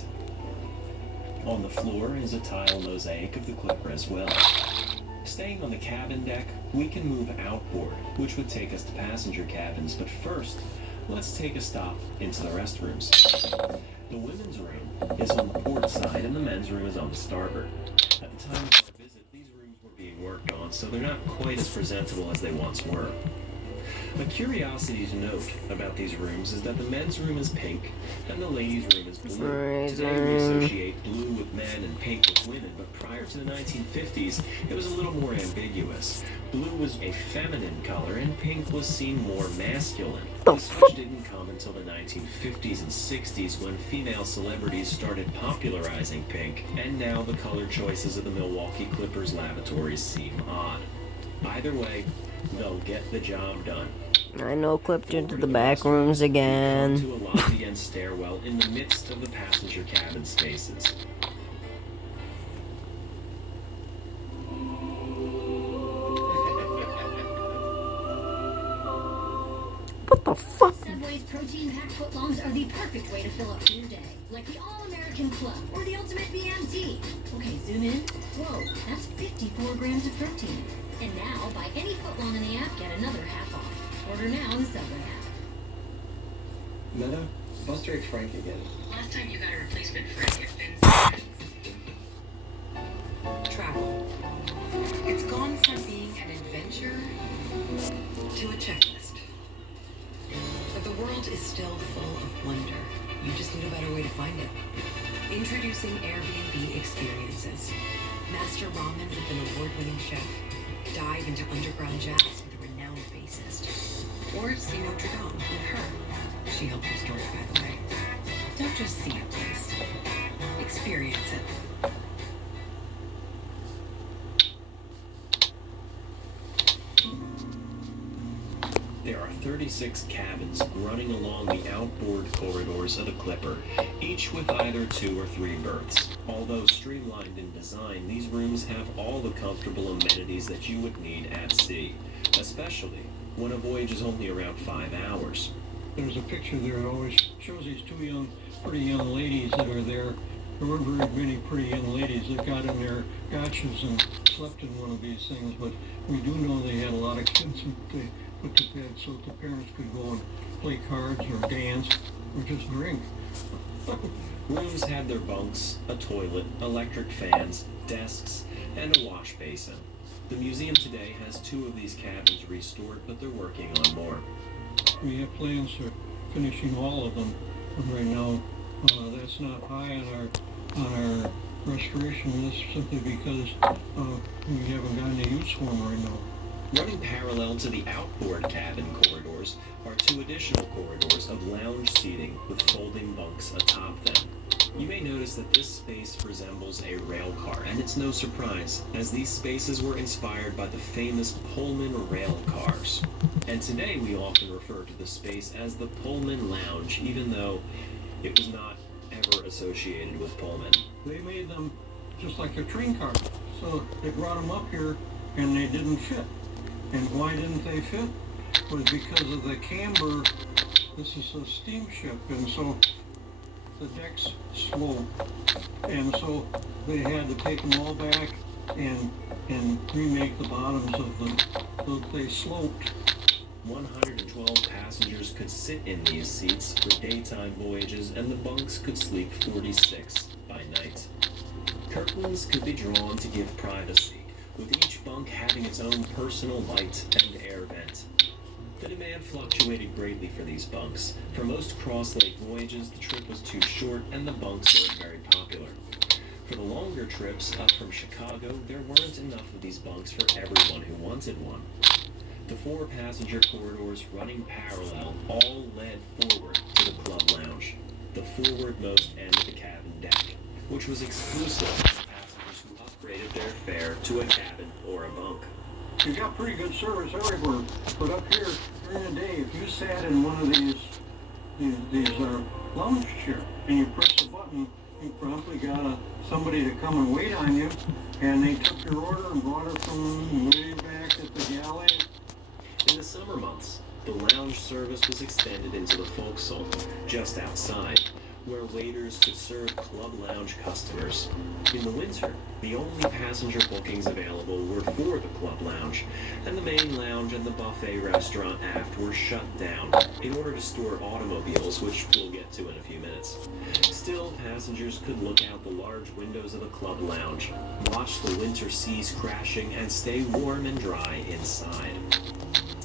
On the floor is a tile mosaic of the Clipper as well. Staying on the cabin deck, we can move outboard, which would take us to passenger cabins, but first, let's take a stop into the restrooms. The women's room is on the port side and the men's room is on the starboard. At the time of our visit, these rooms were being worked on, so they're not quite as presentable as they once were. A curiosity to note about these rooms is that the men's room is pink and the ladies' room is blue. Today we associate blue with men and pink with women, but prior to the 1950s, it was a little more ambiguous. Blue was a feminine color and pink was seen more masculine. This switch didn't come until the 1950s and 60s when female celebrities started popularizing pink, and now the color choices of the Milwaukee Clippers lavatories seem odd. Either way, they'll get the job done. I know, clipped into the back rooms again. To a lobby and stairwell in the midst of the passenger cabin spaces. What the fuck? Subway's protein-packed footlongs are the perfect way to fill up your day. Like the All-American Club or the Ultimate BMT. Okay, zoom in. Whoa, that's 54 grams of protein. And now, buy any footlong in the app, get another half off. Order now in the Subway app. Meta, Buster H. Frank again. Last time you got a replacement Frank at Finn's. Travel. It's gone from being an adventure to a checklist. But the world is still full of wonder. You just need a better way to find it. Introducing Airbnb Experiences. Master ramen with an award-winning chef. Dive into underground jazz with a renowned bassist. Or see Notre Dame with her. She helped restore it, by the way. Don't just see a place. Experience it. There are 36 cabins running along the outboard corridors of the Clipper, each with either 2 or 3 berths. Although streamlined in design, these rooms have all the comfortable amenities that you would need at sea, especially when a voyage is only around 5 hours. There's a picture there that always shows these two pretty young ladies that are there. There weren't very many pretty young ladies that got in their gotchas and slept in one of these things, but we do know they had a lot of kids that they put to bed so that the parents could go and play cards or dance or just drink. Rooms had their bunks, a toilet, electric fans, desks, and a wash basin. The museum today has 2 of these cabins restored, but they're working on more. We have plans for finishing all of them, but right now that's not high on our restoration list simply because we haven't gotten a use for them right now. Running parallel to the outboard cabin corridors are 2 additional corridors of lounge seating with folding bunks atop them. You may notice that this space resembles a rail car, and it's no surprise, as these spaces were inspired by the famous Pullman rail cars. And today we often refer to the space as the Pullman Lounge, even though it was not ever associated with Pullman. They made them just like a train car. So they brought them up here and they didn't fit. And why didn't they fit? Was because of the camber. This is a steamship, and so the deck's slow. And so they had to take them all back and remake the bottoms of them so that they sloped. 112 passengers could sit in these seats for daytime voyages, and the bunks could sleep 46 by night. Curtains could be drawn to give privacy, with each bunk having its own personal light and air vent. The demand fluctuated greatly for these bunks. For most cross-lake voyages, the trip was too short and the bunks weren't very popular. For the longer trips up from Chicago, there weren't enough of these bunks for everyone who wanted one. The 4 passenger corridors running parallel all led forward to the Club Lounge, the forwardmost end of the cabin deck, which was exclusive to passengers who upgraded their fare to a cabin or a bunk. You got pretty good service everywhere, but up here during the day, if you sat in one of these lounge chairs and you press a button, you promptly got somebody to come and wait on you, and they took your order and brought it from way back at the galley. In the summer months, the lounge service was extended into the forecastle, just outside, where waiters could serve Club Lounge customers. In the winter, the only passenger bookings available were for the Club Lounge, and the main lounge and the buffet restaurant aft were shut down in order to store automobiles, which we'll get to in a few minutes. Still, passengers could look out the large windows of the Club Lounge, watch the winter seas crashing, and stay warm and dry inside.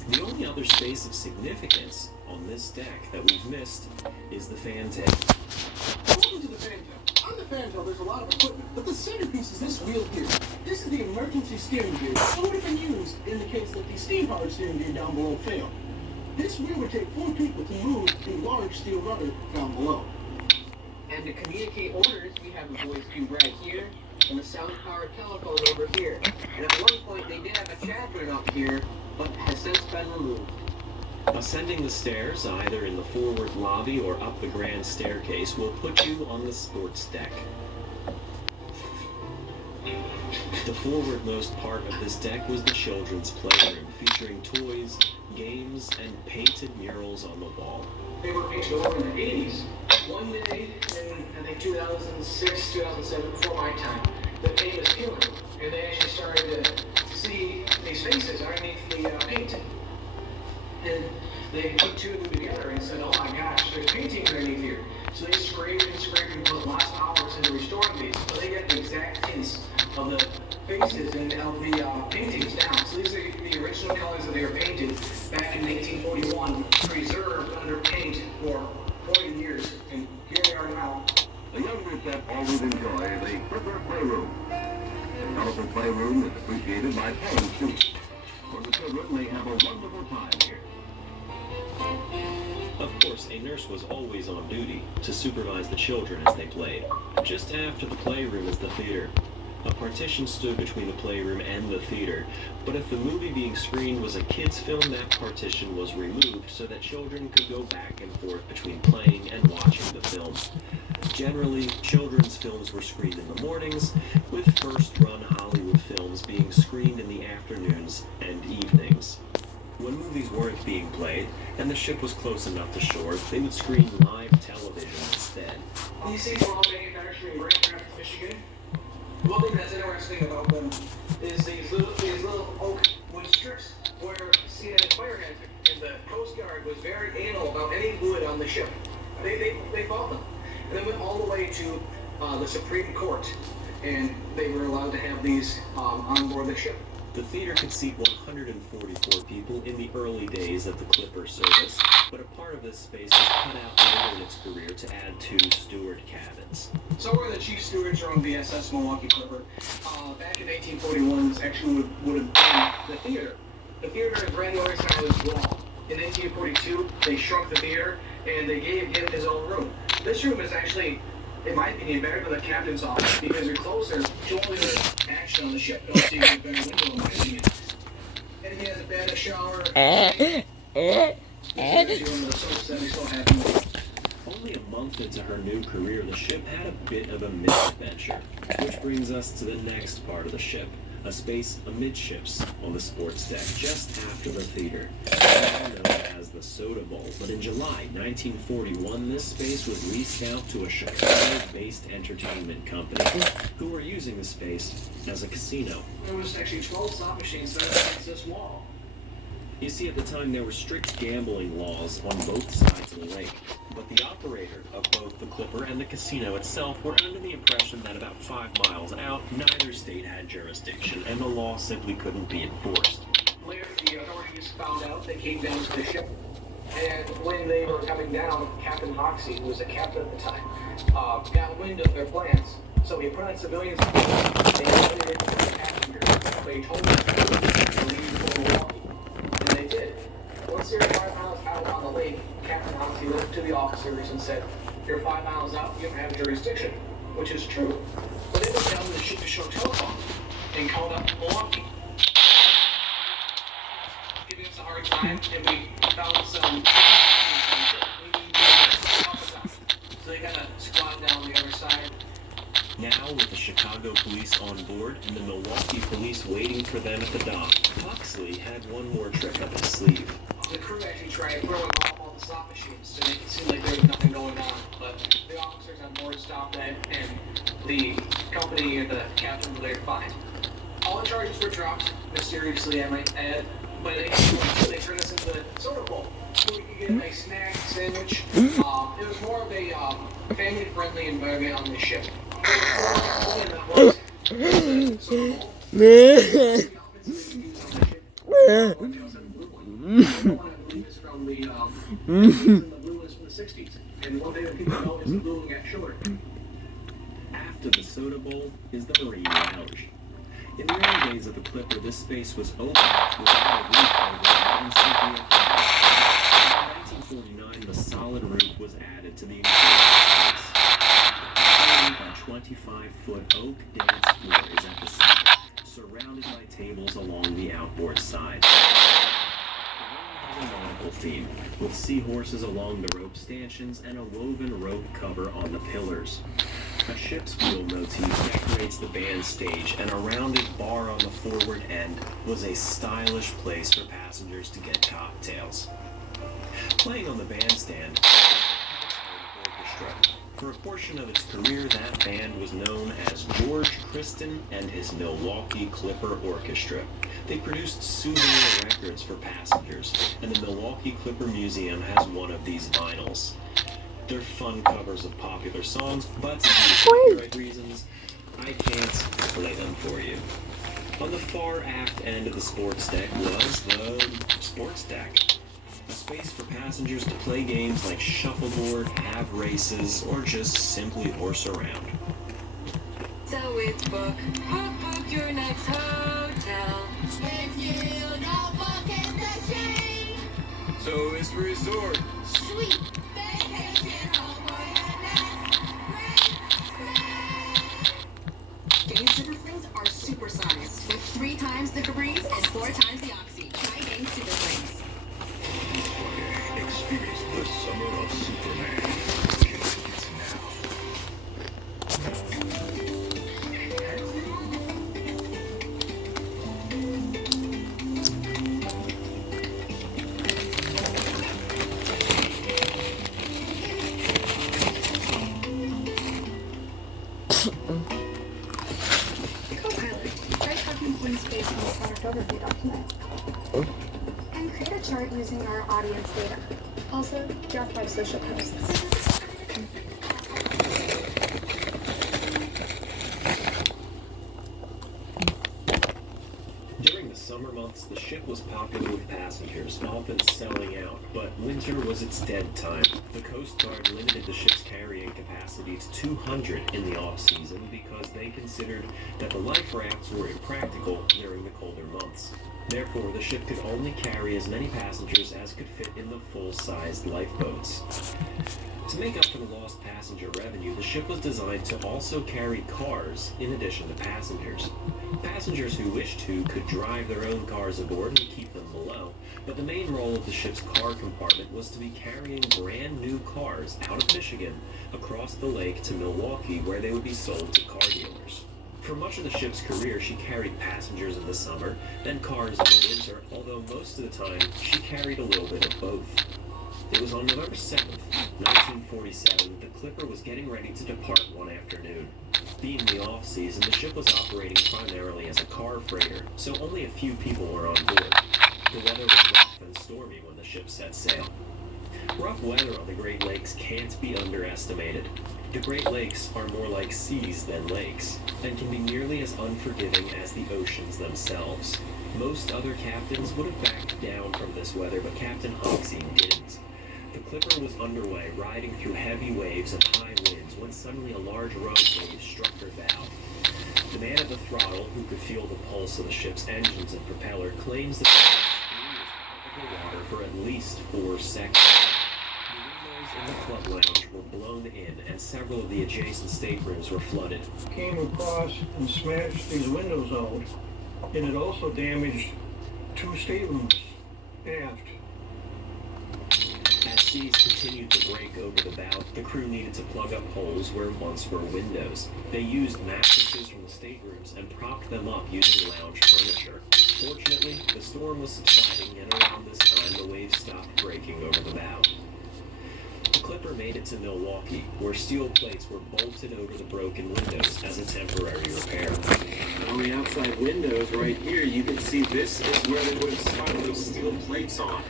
The only other space of significance on this deck that we've missed is the fantail. Welcome to the fantail. On the fantail, there's a lot of equipment, but the centerpiece is this wheel here. This is the emergency steering gear. It would have been used in the case that the steam-powered steering gear down below failed. This wheel would take 4 people to move the large steel rudder down below. And to communicate orders, we have a voice cube right here, and a sound-powered telephone over here. And at one point, they did have a chat room up here, but has since been removed. Ascending the stairs, either in the forward lobby or up the grand staircase, will put you on the sports deck. The forwardmost part of this deck was the children's playroom, featuring toys, games, and painted murals on the wall. They were painted over in the 80s. One day in, I think, 2006, 2007, before my time, the paint was killing, and they actually started to see these faces underneath the paint. And they put 2 of them together and said, oh my gosh, there's paintings underneath here. So they scraped and put lots of hours into restoring these. So they get the exact tints of the faces and of the paintings now. So these are the original colors that they were painted back in 1841, preserved under paint for 40 years. And here they are now. The younger set always enjoy the Clipper Playroom. The colorful playroom is appreciated by paying students, for the children may have a wonderful time here. Of course, a nurse was always on duty to supervise the children as they played. Just after the playroom is the theater. A partition stood between the playroom and the theater, but if the movie being screened was a kids' film, that partition was removed so that children could go back and forth between playing and watching the film. Generally, children's films were screened in the mornings, with first-run Hollywood films being screened in the afternoons and evenings. When movies weren't being played, and the ship was close enough to shore, they would screen live television instead. These things were all manufactured in Grand Rapids, Michigan. One thing that's interesting about them is these little oak wood strips where CNN Fire and the Coast Guard was very anal about any wood on the ship. They bought them. And then went all the way to the Supreme Court, and they were allowed to have these on board the ship. The theater could seat 144 people in the early days of the Clipper service, but a part of this space was cut out later in its career to add 2 steward cabins. So we're the chief stewards from the SS Milwaukee Clipper. Back in 1841, this actually would have been the theater. The theater had brand new size wall. In 1842, they shrunk the theater, and they gave him his own room. This room is actually in my opinion, better than the captain's office because you're closer to all the action on the ship. Don't see a better window, in my opinion. And he has a better shower. Only a month into her new career, the ship had a bit of a misadventure, which brings us to the next part of the ship, a space amidships on the sports deck, just after the theater, now known as the Soda Bowl. But in July 1941, this space was leased out to a Chicago-based entertainment company, who were using the space as a casino. There was actually 12 slot machines set up against this wall. You see, at the time, there were strict gambling laws on both sides of the lake, but the operator of both the Clipper and the casino itself were under the impression that about 5 miles out, neither state had jurisdiction, and the law simply couldn't be enforced. Later, the authorities found out. They came down to the ship, and when they were coming down, Captain Hoxie, who was a captain at the time, got wind of their plans. So he put on civilians. They eliminated the passengers. They told them to leave for Milwaukee. And they did. Once they were 5 miles out on the lake, Captain Hoxie looked to the officers and said, "You're 5 miles out, you don't have jurisdiction," which is true. But they went down to the ship to show telephone and called up Milwaukee, giving us a hard time, and we found some. So they got a squad down the other side. Now, with the Chicago police on board and the Milwaukee police waiting for them at the dock, Huxley had one more trick up his sleeve. The crew actually tried throwing off all the slot machines so make it seem like there was nothing going on, but the officers on board stopped that, and the company and the captain were there fine. All the charges were dropped, mysteriously I might add, but they turned us into the Soda Bowl, so we could get a snack, sandwich. It was more of a family-friendly environment on the ship. After the Soda Bowl is the Marine Lounge. In the early days of the Clipper, this space was open without a roof over it and simply a in 1949, the solid roof was added to the interior space. A 25-foot oak dance floor is at the center, surrounded by tables along the outboard side. The room has a nautical theme, with seahorses along the rope stanchions and a woven rope cover on the pillars. A ship's wheel motif decorates the band stage, and a rounded bar on the forward end was a stylish place for passengers to get cocktails. Playing on the bandstand, orchestra. For a portion of its career, that band was known as George Kristen and his Milwaukee Clipper Orchestra. They produced souvenir records for passengers, and the Milwaukee Clipper Museum has one of these vinyls. They're fun covers of popular songs, but due to copyright reasons, I can't play them for you. On the far aft end of the sports deck was the sports deck. A space for passengers to play games like shuffleboard, have races, or just simply horse around. So it's book your next hotel. If you don't book it, the shame. So it's resort. Sweet vacation home for your next great stay. Gain Super Flings are supersonics with 3 times the Febreze and 4 times the Oxy. Try Gain Super Flings. Experience the summer of Superman. Copilot, try talking point space in the product overview document. And create a chart using our audience data. Also, draft 5 social posts. During the summer months, the ship was popular with passengers, often selling out, but winter was its dead time. The Coast Guard limited the ship's carrying capacity to 200 in the off-season because they considered that the life rafts were impractical during the colder months. Therefore, the ship could only carry as many passengers as could fit in the full-sized lifeboats. To make up for the lost passenger revenue, the ship was designed to also carry cars in addition to passengers. Passengers who wished to could drive their own cars aboard and keep them below, but the main role of the ship's car compartment was to be carrying brand new cars out of Michigan across the lake to Milwaukee, where they would be sold to car dealers. For much of the ship's career, she carried passengers in the summer, then cars in the winter, although most of the time she carried a little bit of both. It was on November 7th, 1947, the Clipper was getting ready to depart one afternoon. Being the off-season, the ship was operating primarily as a car freighter, so only a few people were on board. The weather was rough and stormy when the ship set sail. Rough weather on the Great Lakes can't be underestimated. The Great Lakes are more like seas than lakes, and can be nearly as unforgiving as the oceans themselves. Most other captains would have backed down from this weather, but Captain Hoxie didn't. The Clipper was underway, riding through heavy waves and high winds, when suddenly a large rogue wave struck her bow. The man at the throttle, who could feel the pulse of the ship's engines and propeller, claims that the ship was out of the water for at least 4 seconds. The windows in the club lounge were blown in, and several of the adjacent staterooms were flooded. Came across and smashed these windows out, and it also damaged 2 staterooms aft. As seas continued to break over the bow, the crew needed to plug up holes where once were windows. They used mattresses from the staterooms and propped them up using lounge furniture. Fortunately, the storm was subsiding, and around this time the waves stopped breaking over the bow. The Clipper made it to Milwaukee, where steel plates were bolted over the broken windows as a temporary repair. On the outside windows right here, you can see this is where they would have stuck those steel plates on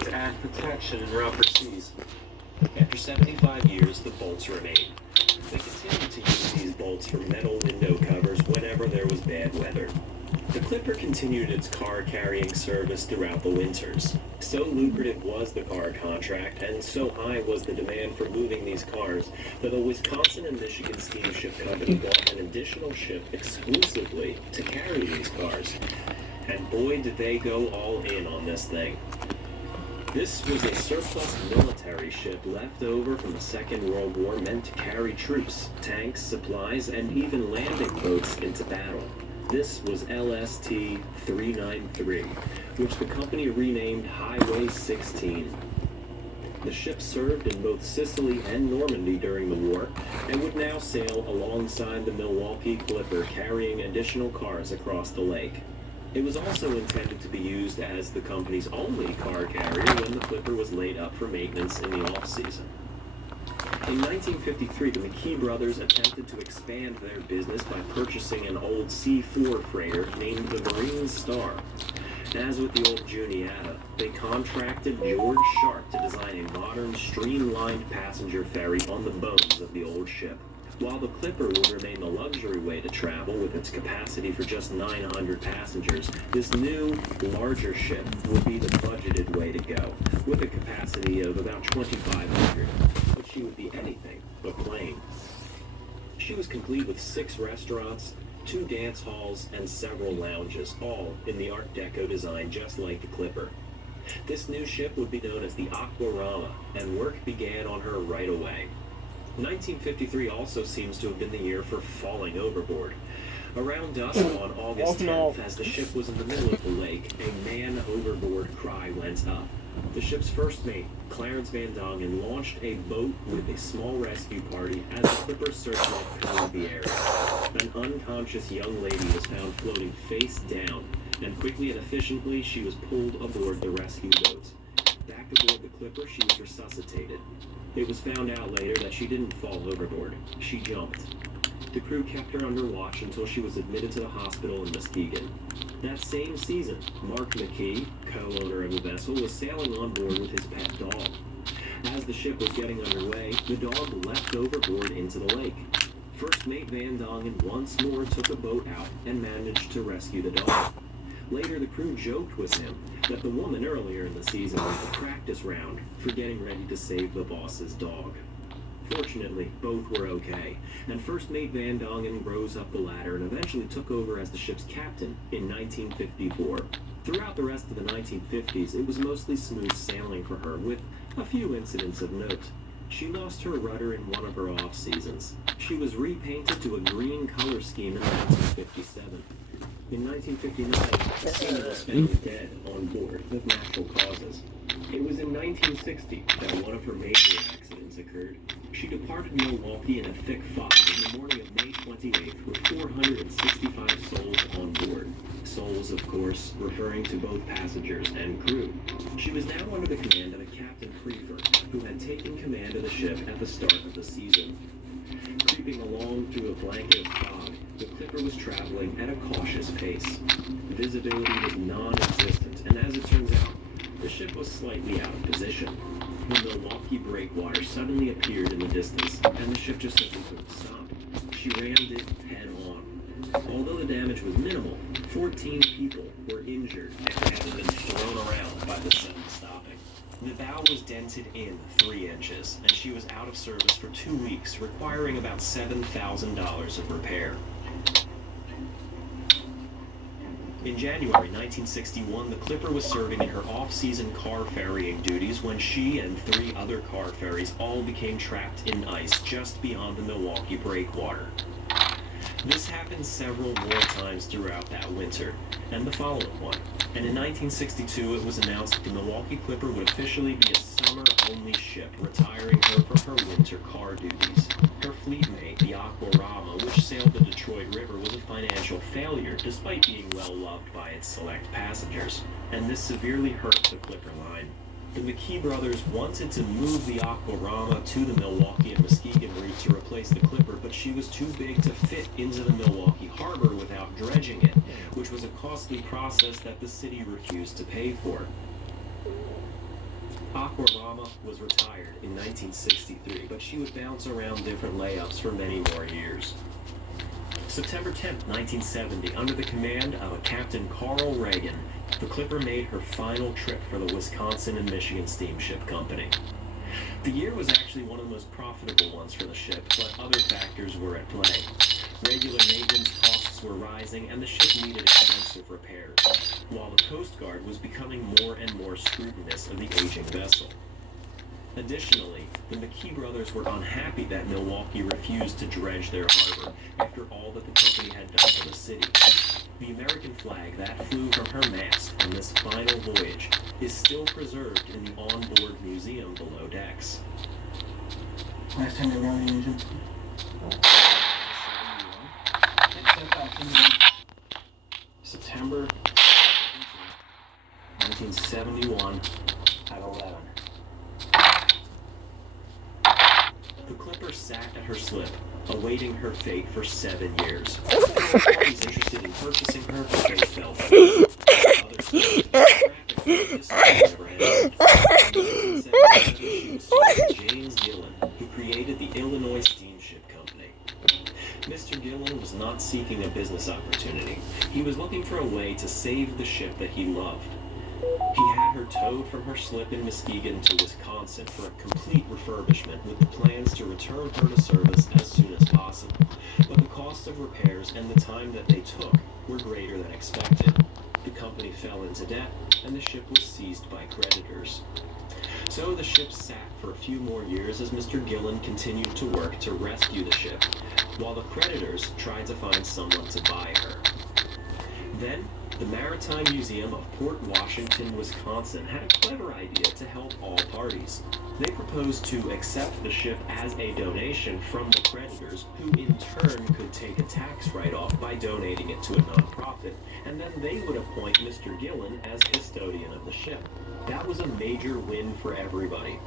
to add protection in rougher seas. After 75 years, the bolts remained. They continued to use these bolts for metal window covers whenever there was bad weather. The Clipper continued its car-carrying service throughout the winters. So lucrative was the car contract, and so high was the demand for moving these cars, that the Wisconsin and Michigan Steamship Company bought an additional ship exclusively to carry these cars. And boy, did they go all in on this thing. This was a surplus military ship left over from the Second World War, meant to carry troops, tanks, supplies, and even landing boats into battle. This was LST-393, which the company renamed Highway 16. The ship served in both Sicily and Normandy during the war, and would now sail alongside the Milwaukee Clipper, carrying additional cars across the lake. It was also intended to be used as the company's only car carrier when the Clipper was laid up for maintenance in the off-season. In 1953, the McKee brothers attempted to expand their business by purchasing an old C-4 freighter named the Marine Star. As with the old Juniata, they contracted George Sharp to design a modern, streamlined passenger ferry on the bones of the old ship. While the Clipper would remain the luxury way to travel with its capacity for just 900 passengers, this new, larger ship would be the budgeted way to go, with a capacity of about 2,500. But she would be anything but plain. She was complete with 6 restaurants, 2 dance halls, and several lounges, all in the Art Deco design just like the Clipper. This new ship would be known as the Aquarama, and work began on her right away. 1953 also seems to have been the year for falling overboard. Around dusk on August 10th, as the ship was in the middle of the lake, a man overboard cry went up. The ship's first mate, Clarence Van Dongen, launched a boat with a small rescue party as the Clipper searchlight covered the area. An unconscious young lady was found floating face down, and quickly and efficiently she was pulled aboard the rescue boat. Back aboard the Clipper, she was resuscitated. It was found out later that she didn't fall overboard. She jumped. The crew kept her under watch until she was admitted to the hospital in Muskegon. That same season, Mark McKee, co-owner of the vessel, was sailing on board with his pet dog. As the ship was getting underway, the dog leapt overboard into the lake. First Mate Van Dongen once more took a boat out and managed to rescue the dog. Later, the crew joked with him that the woman earlier in the season was the practice round for getting ready to save the boss's dog. Fortunately, both were okay, and First Mate Van Dongen rose up the ladder and eventually took over as the ship's captain in 1954. Throughout the rest of the 1950s, it was mostly smooth sailing for her, with a few incidents of note. She lost her rudder in one of her off-seasons. She was repainted to a green color scheme in 1957. In 1959, the seaman was found dead on board with natural causes. It was in 1960 that one of her major accidents occurred. She departed Milwaukee in a thick fog in the morning of May 28th with 465 souls on board. Souls, of course, referring to both passengers and crew. She was now under the command of a Captain Prefer, who had taken command of the ship at the start of the season. Creeping along through a blanket of fog, the Clipper was traveling at a cautious pace. Visibility was non-existent, and as it turns out, the ship was slightly out of position. The Milwaukee breakwater suddenly appeared in the distance, and the ship just simply couldn't stop. She rammed it head-on. Although the damage was minimal, 14 people were injured and had been thrown around by the sudden stopping. The bow was dented in 3 inches, and she was out of service for 2 weeks, requiring about $7,000 of repair. In January 1961, the Clipper was serving in her off-season car ferrying duties when she and 3 other car ferries all became trapped in ice just beyond the Milwaukee breakwater. This happened several more times throughout that winter, and the following one. And in 1962, it was announced that the Milwaukee Clipper would officially be a summer-only ship, retiring her from her winter car duties. Her fleet mate, the Aquarama, which sailed the Detroit River, was a financial failure, despite being well-loved by its select passengers, and this severely hurt the Clipper line. The McKee brothers wanted to move the Aquarama to the Milwaukee and Muskegon route to replace the Clipper, but she was too big to fit into the Milwaukee harbor without dredging it, which was a costly process that the city refused to pay for. Aquarama was retired in 1963, but she would bounce around different layups for many more years. September 10, 1970, under the command of a Captain Carl Reagan, the Clipper made her final trip for the Wisconsin and Michigan Steamship Company. The year was actually one of the most profitable ones for the ship, but other factors were at play. Regular maintenance costs were rising, and the ship needed expensive repairs, while the Coast Guard was becoming more and more scrutinous of the aging vessel. Additionally, the McKee brothers were unhappy that Milwaukee refused to dredge their harbor after all that the company had done for the city. The American flag that flew from her mast on this final voyage is still preserved in the onboard museum below decks. Last time they were on the engine? September 1971 at 11. The Clipper sat at her slip, awaiting her fate for 7 years. Parties interested in purchasing her, but they fell through. Others this never ended. In 1977, she was sold to James Gillen, who created the Illinois Steamship Company. Mr. Gillen was not seeking a business opportunity. He was looking for a way to save the ship that he loved. He had her towed from her slip in Muskegon to Wisconsin for a complete refurbishment with the plans to return her to service as soon as possible. But the cost of repairs and the time that they took were greater than expected. The company fell into debt, and the ship was seized by creditors. So the ship sat for a few more years as Mr. Gillen continued to work to rescue the ship, while the creditors tried to find someone to buy her. Then, the Maritime Museum of Port Washington, Wisconsin had a clever idea to help all parties. They proposed to accept the ship as a donation from the creditors, who in turn could take a tax write-off by donating it to a nonprofit, and then they would appoint Mr. Gillen as custodian of the ship. That was a major win for everybody.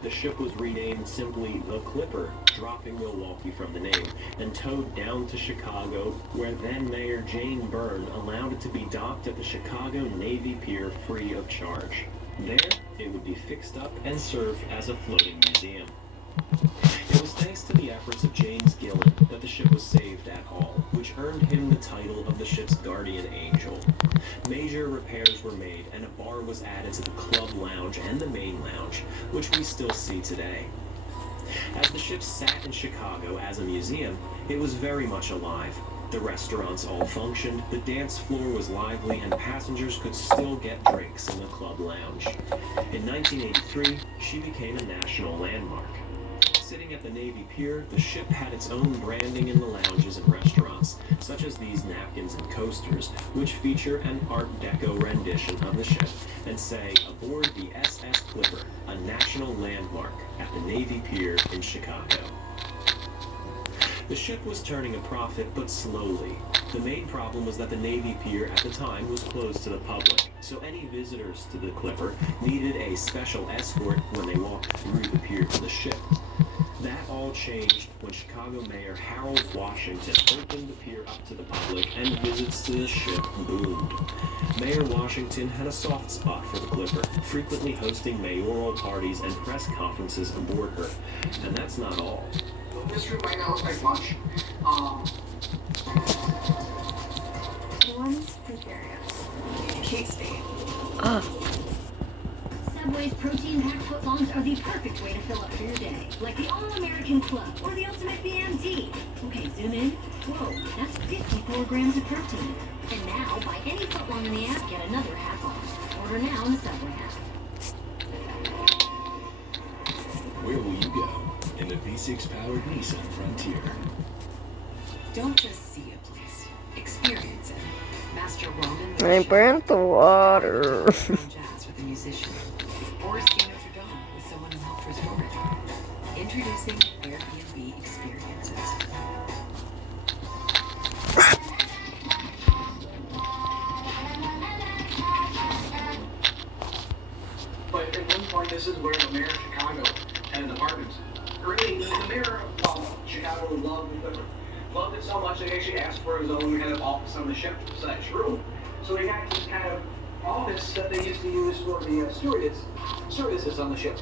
The ship was renamed simply the Clipper, dropping Milwaukee from the name, and towed down to Chicago, where then Mayor Jane Byrne allowed it to be docked at the Chicago Navy Pier free of charge. There, it would be fixed up and serve as a floating museum. It was thanks to the efforts of James Gillen that the ship was saved at all, which earned him the title of the ship's guardian angel. Major repairs were made, and a bar was added to the club lounge and the main lounge, which we still see today. As the ship sat in Chicago as a museum, it was very much alive. The restaurants all functioned, the dance floor was lively, and passengers could still get drinks in the club lounge. In 1983, she became a national landmark. Sitting at the Navy Pier, the ship had its own branding in the lounges and restaurants, such as these napkins and coasters, which feature an Art Deco rendition of the ship and say, "Aboard the SS Clipper, a national landmark at the Navy Pier in Chicago." The ship was turning a profit, but slowly. The main problem was that the Navy Pier at the time was closed to the public, so any visitors to the Clipper needed a special escort when they walked through the pier to the ship. That all changed when Chicago Mayor Harold Washington opened the pier up to the public and visits to the ship boomed. Mayor Washington had a soft spot for the Clipper, frequently hosting mayoral parties and press conferences aboard her. And that's not all. This room might not look like much. One's precarious. Kate Spade. Subway's protein-packed footlongs are the perfect way to fill up for your day, like the All-American Club or the Ultimate BMT. Okay, zoom in. Whoa, that's 54 grams of protein. And now, buy any footlong in the app, get another half off. Order now in the Subway app. Where will you go in the V6-powered Nissan Frontier? Don't just see a place. Experience it. Master Roman I burnt the water. jazz with a musician. Or see Notre Dame with someone who helped restore it. Introducing Airbnb Experiences. But at one point, this is where the mayor of Chicago had an apartment. Really, the mayor of Chicago loved the Clipper. Loved it so much that he actually asked for his own kind of office on the ship / room. So he got this kind of office that they used to use for the stewardesses on the ship.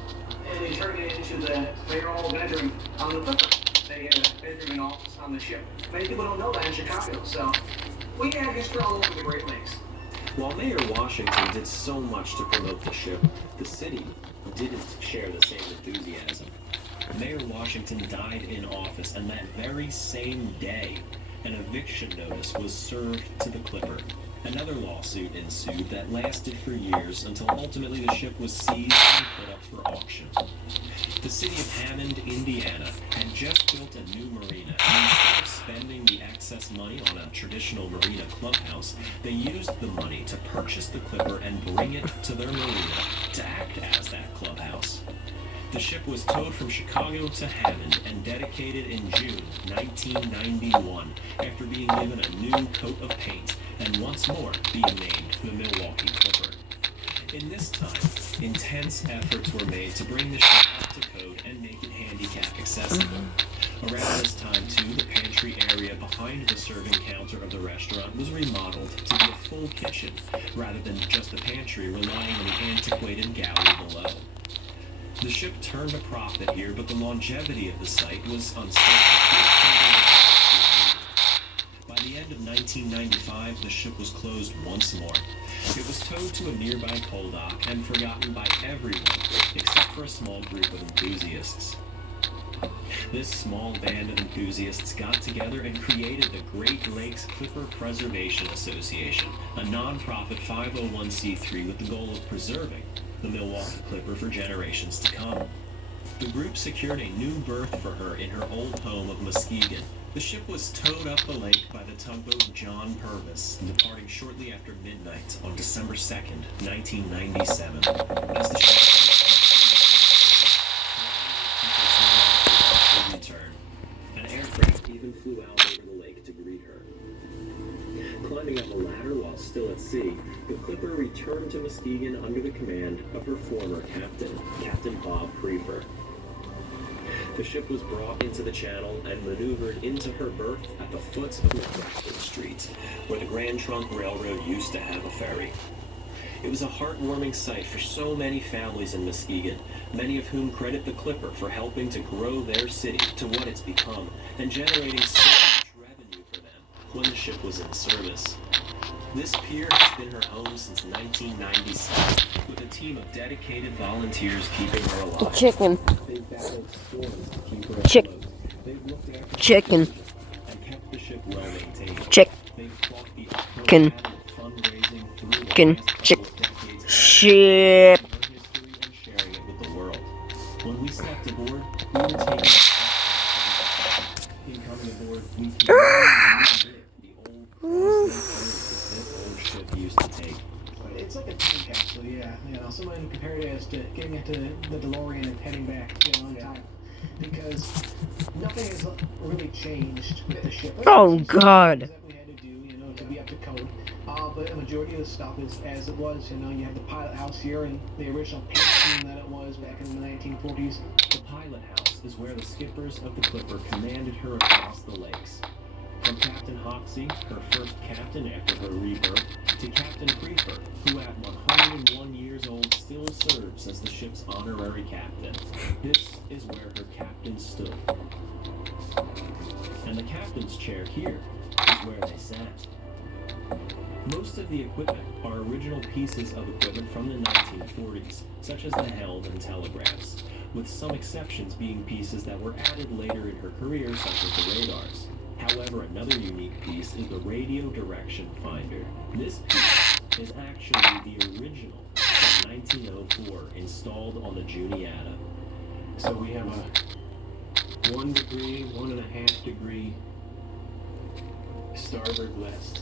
And they turned it into the mayoral bedroom on the Clipper. They had a bedroom and office on the ship. Many people don't know that in Chicago, so we had history all over the Great Lakes. While Mayor Washington did so much to promote the ship, the city didn't share the same enthusiasm. Mayor Washington died in office, and that very same day, an eviction notice was served to the Clipper. Another lawsuit ensued that lasted for years until ultimately the ship was seized and put up for auction. The city of Hammond, Indiana, had just built a new marina, and instead of spending the excess money on a traditional marina clubhouse, they used the money to purchase the Clipper and bring it to their marina to act as that clubhouse. The ship was towed from Chicago to Hammond and dedicated in June 1991 after being given a new coat of paint and once more being named the Milwaukee Clipper. In this time, intense efforts were made to bring the ship up to code and make it handicap accessible. Around this time, too, the pantry area behind the serving counter of the restaurant was remodeled to be a full kitchen rather than just a pantry relying on the antiquated galley below. The ship turned a profit here, but the longevity of the site was uncertain. By the end of 1995, the ship was closed once more. It was towed to a nearby coal dock and forgotten by everyone, except for a small group of enthusiasts. This small band of enthusiasts got together and created the Great Lakes Clipper Preservation Association, a non-profit 501c3 with the goal of preserving the Milwaukee Clipper for generations to come. The group secured a new berth for her in her old home of Muskegon. The ship was towed up the lake by the tugboat John Purvis, departing shortly after midnight on December 2nd, 1997. As the ship return, an aircraft even flew out over the lake to greet her. Climbing up a ladder while still at sea, the Clipper returned to Muskegon under the command of her former captain, Captain Bob Prefer. The ship was brought into the channel and maneuvered into her berth at the foot of McGrath Street, where the Grand Trunk Railroad used to have a ferry. It was a heartwarming sight for so many families in Muskegon, many of whom credit the Clipper for helping to grow their city to what it's become and generating so much revenue for them when the ship was in service. This pier has been her home since 1997, with a team of dedicated volunteers keeping her alive. Chicken. They've battled storms to keep her Chick- afloat. They've looked after Chicken. and kept the ship well maintained. Chick- They've fought the uphill Chicken. battle of fundraising through the Chicken. last couple Chick- of decades, Ship. her history and sharing it with the world. When we stepped aboard, we were taking a step back. In coming aboard, we can relive the old this old ship used to take. It's like a time capsule, yeah. You know, someone compared it as to getting into the DeLorean and heading back, you know, in time. Because nothing has really changed with the ship. Oh, God. That we had to do, you know, to be up to code. But a majority of the stuff is as it was. You know, you have the pilot house here and the original paint scheme that it was back in the 1940s. The pilot house is where the skippers of the Clipper commanded her across the lakes. From Captain Hoxie, her first captain after her rebirth, to Captain Prefer, who at 101 years old still serves as the ship's honorary captain. This is where her captain stood. And the captain's chair here is where they sat. Most of the equipment are original pieces of equipment from the 1940s, such as the helm and telegraphs, with some exceptions being pieces that were added later in her career, such as the radars. However, another unique piece is the radio direction finder. This piece is actually the original from 1904, installed on the Juniata. So we have a 1 degree, 1.5 degree starboard west.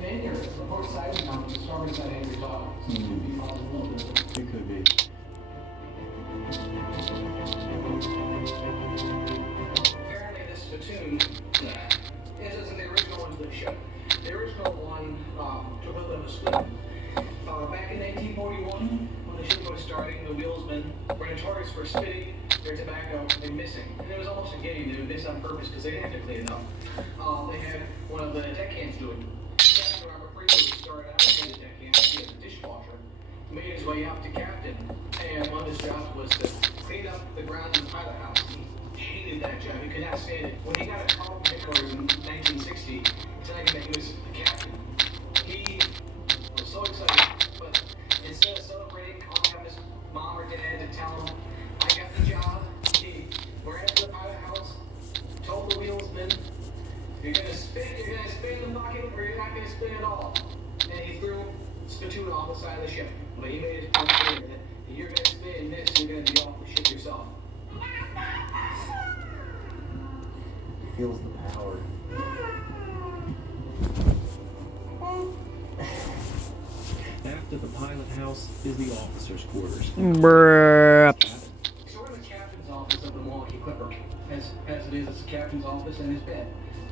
Man, here, the port side is on the starboard side of your dog. So it could be miles a little bit. It could be. Apparently this spittoon isn't the original one to the ship. The original one took a little bit of a spin. Back in 1941, when the ship was starting, the wheelsmen were notorious for spitting their tobacco and missing. And it was almost a game. They would miss on purpose because they didn't have to clean it up. They had one of the deckhands do it. Captain Robert Freeman started out as a deckhand, he was a dishwasher, made his way up to captain, and one of his jobs was to clean up the grounds in the pilot house. He hated that job, he could not stand it. When he got a call from headquarters in 1960, telling him that he was the captain, he was so excited, but instead of celebrating, calling up his mom or dad to tell him, I got the job, he ran to the pilot house, told the wheelsman, you're gonna spin the bucket, or you're not gonna spin at all. And he threw spittoon off the side of the ship. But he made it clear that if you're gonna spin this, you're gonna be off the ship yourself. Feels the power. After the pilot house is the officer's quarters. Bruh. So we're in the captain's office of the Milwaukee Clipper. As it is, it's the captain's office and his bed.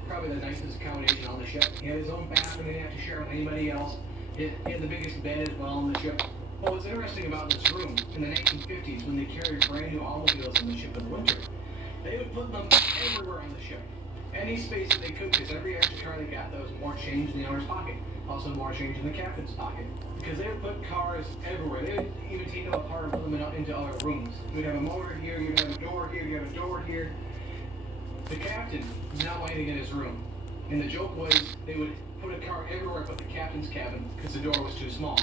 Probably the nicest accommodation on the ship. He had his own bathroom, he didn't have to share with anybody else. He had the biggest bed as well on the ship. What was interesting about this room, in the 1950s, when they carried brand new automobiles on the ship in the winter, they would put them everywhere on the ship. Any space that they could, because every extra car they got, there was more change in the owner's pocket. Also more change in the captain's pocket. Because they would put cars everywhere. They would even take them apart and put them into other rooms. You'd have a motor here, you'd have a door here, you'd have a door here. The captain did not want anything in his room. And the joke was they would put a car everywhere but the captain's cabin because the door was too small.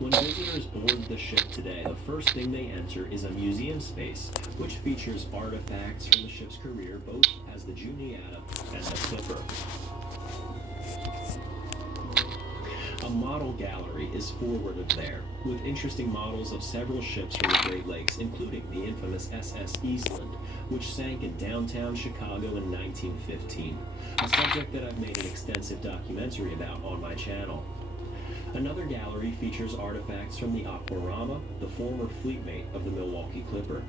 When visitors board the ship today, the first thing they enter is a museum space, which features artifacts from the ship's career, both as the Juniata and the Clipper. A model gallery is forward of there, with interesting models of several ships from the Great Lakes, including the infamous SS Eastland, which sank in downtown Chicago in 1915, a subject that I've made an extensive documentary about on my channel. Another gallery features artifacts from the Aquarama, the former fleetmate of the Milwaukee Clipper.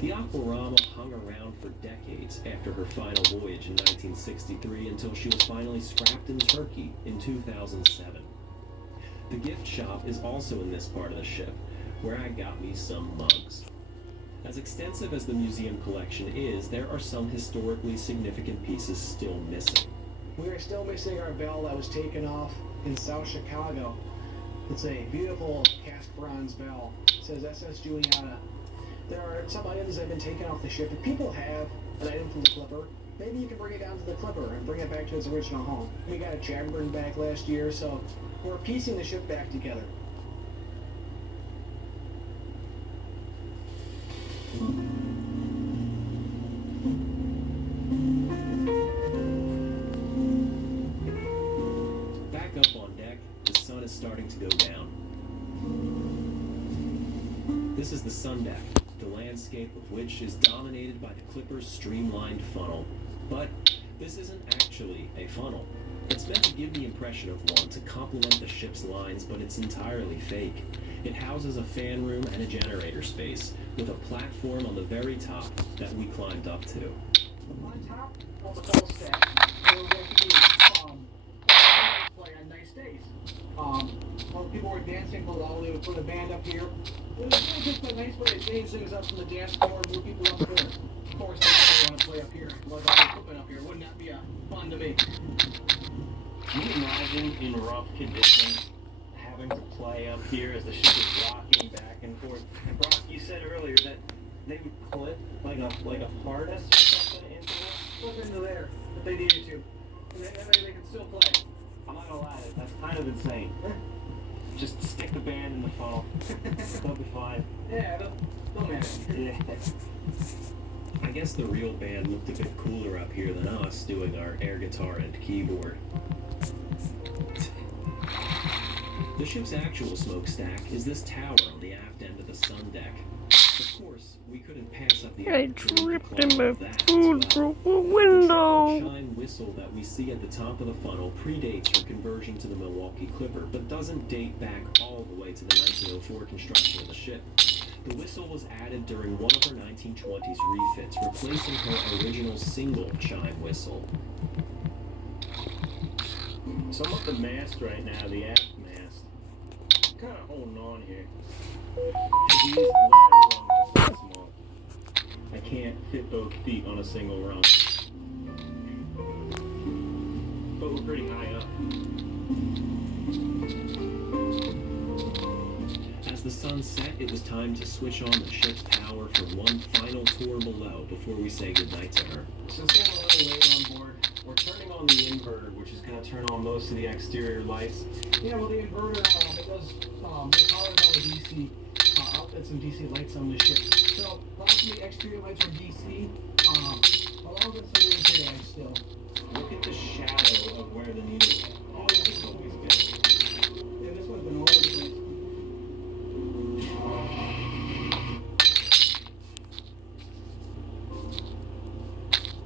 The Aquarama hung around for decades after her final voyage in 1963 until she was finally scrapped in Turkey in 2007. The gift shop is also in this part of the ship, where I got me some mugs. As extensive as the museum collection is, there are some historically significant pieces still missing. We are still missing our bell that was taken off in South Chicago. It's a beautiful cast bronze bell. It says SS Juniata. There are some items that have been taken off the ship. If people have an item from the Clipper, maybe you can bring it down to the Clipper and bring it back to its original home. We got a Chadburn back last year, so we're piecing the ship back together. Back up on deck, the sun is starting to go down. This is the sun deck, the landscape of which is dominated by the Clipper's streamlined funnel. But this isn't actually a funnel. It's meant to give the impression of one to complement the ship's lines, but it's entirely fake. It houses a fan room and a generator space, with a platform on the very top that we climbed up to. On top of the whole stack, we were going to do play on nice days. While people were dancing below, they would put a band up here. It was really just a nice way to change things up from the dance floor and move people up there. Of course, they want to play up here, like all the equipment up here. Wouldn't that be fun to me? Can you imagine in rough conditions having to play up here as the ship is rocking back and forth? And Brock, you said earlier that they would clip like a harness or something into this? Flip into there if they needed to. And they can still play. I'm not gonna lie, that's kind of insane. Just stick the band in the funnel. They'll be fine. Yeah, they'll manage. Yeah. I guess the real band looked a bit cooler up here than us doing our air guitar and keyboard. The ship's actual smokestack is this tower on the aft end of the sun deck. Of course, we couldn't pass up the I opportunity to tripped climb in my up that as food well. through a The window. triple chime whistle that we see at the top of the funnel predates her conversion to the Milwaukee Clipper, but doesn't date back all the way to the 1904 construction of the ship. The whistle was added during one of her 1920s refits, replacing her original single chime whistle. So I'm up the mast right now, the aft mast. Kind of holding on here. These ladder rungs are so small. I can't fit both feet on a single rung. But we're pretty high up. As the sun set, it was time to switch on the ship's power for one final tour below before we say goodnight to her. Since we're a little late on board, we're turning on the inverter, which is going to turn on most of the exterior lights. Yeah, well, the inverter, it does, it powers all the DC outlets and DC lights on the ship. So, lots of the exterior lights are DC, along with some interior lights still. Look at the shadow of where the needle is. Oh, it's always been. Yeah, this one's been all over the place.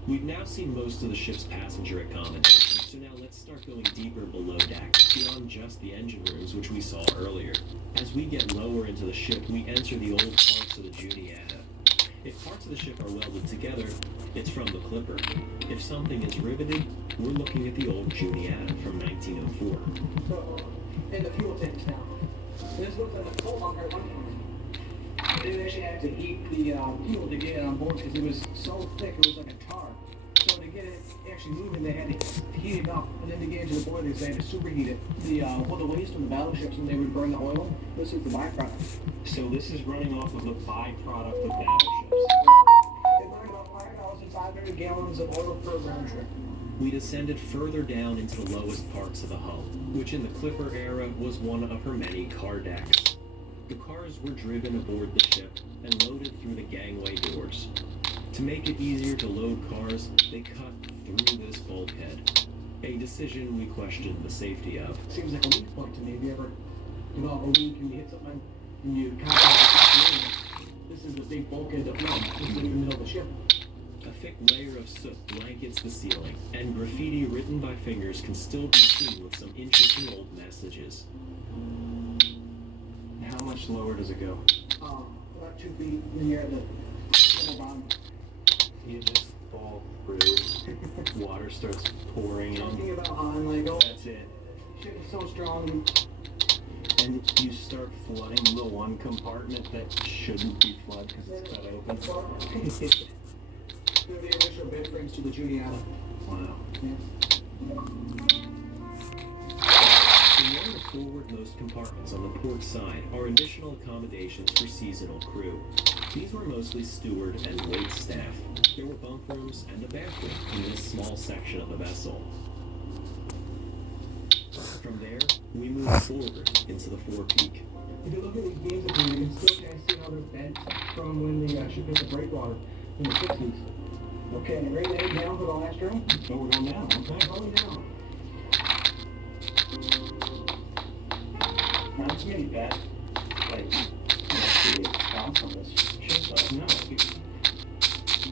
We've now seen most of the ship's passenger accommodation, so now let's start going deeper below deck, beyond just the engine rooms which we saw earlier. As we get lower into the ship, we enter the old parts of the Juniata. If parts of the ship are welded together, it's from the Clipper. If something is riveted, we're looking at the old Juniata from 1904. So, and the fuel tanks now. This looks like a coal bunker at one point. They actually had to heat the fuel to get it on board because it was so thick, it was like a tar. So to get it actually moving, they had to heat it up, and then to get into the boilers, they had to superheat it. The waste from the battleships when they would burn the oil, this is the byproduct. So this is running off of the byproduct of battleships. They burn about 5,500 gallons of oil per round trip. We descended further down into the lowest parts of the hull, which in the Clipper era was one of her many car decks. The cars were driven aboard the ship and loaded through the gangway doors. To make it easier to load cars, they cut through this bulkhead, a decision we questioned the safety of. Seems like a weak point to me. If you ever develop a leak and you hit something and you contact the this is a big bulkhead that runs in the middle of the ship. A thick layer of soot blankets the ceiling, and graffiti written by fingers can still be seen with some interesting old messages. How much lower does it go? About 2 feet near the bottom. You just fall through. Water starts pouring in. Talking about how I'm like, oh, That's it. shit is so strong. And you start flooding the one compartment that shouldn't be flooded because it's cut open. They're the initial bed frames to the Juniata. Wow. Yeah. We learned a forwardmost compartments on the port side are additional accommodations for seasonal crew. These were mostly steward and wait staff. There were bunk rooms and a bathroom in this small section of the vessel. From there, we move forward into the forepeak. If you look at these beams up here, you can still kind of see how they're bent from when the ship hit the breakwater in the 60s. Okay, ready to head down for the last room? So we're going down, okay? Going down. Now, this may be bad. Like, the bounce on this ship, but no.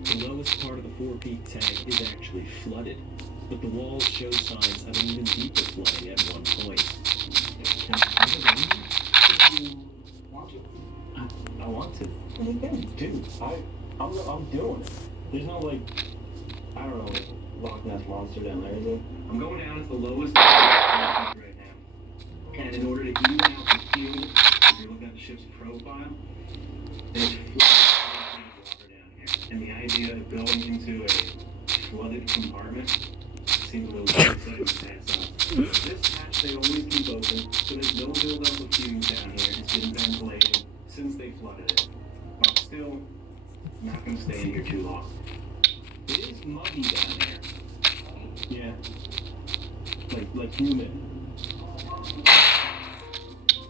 The lowest part of the forepeak tank is actually flooded, but the walls show signs of an even deeper flooding at one point. I want to. What do you think? Dude, I'm doing it. There's no, like, I don't know, like, Loch Ness Monster down there, is it? I'm going down at the lowest right now. And in order to even out the field, if you're looking at the ship's profile, there's flooded water down here. And the idea of going into a flooded compartment seems a little too exciting to pass up. This hatch they always keep open, so there's no buildup of fumes down here. It's been ventilating since they flooded it. But I'm still not going to stay in here too long. It is muggy down there. Yeah. Like humid.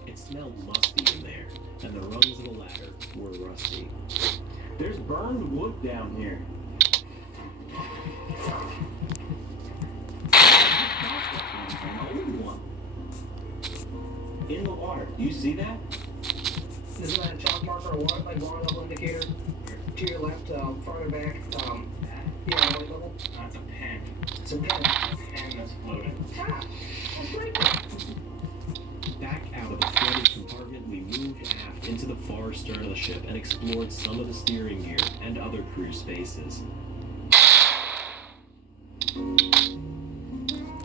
It smelled musty in there, and the rungs of the ladder were rusty. There's burned wood down here. An old one. In the water. Do you see that? Isn't that a chalk marker or water level indicator? To your left, farther back, yeah, water level. That's a pen. It's a pen. Pen that's floating. Ah, that's right. Back out of the flooded compartment, we moved aft into the far stern of the ship and explored some of the steering gear and other crew spaces.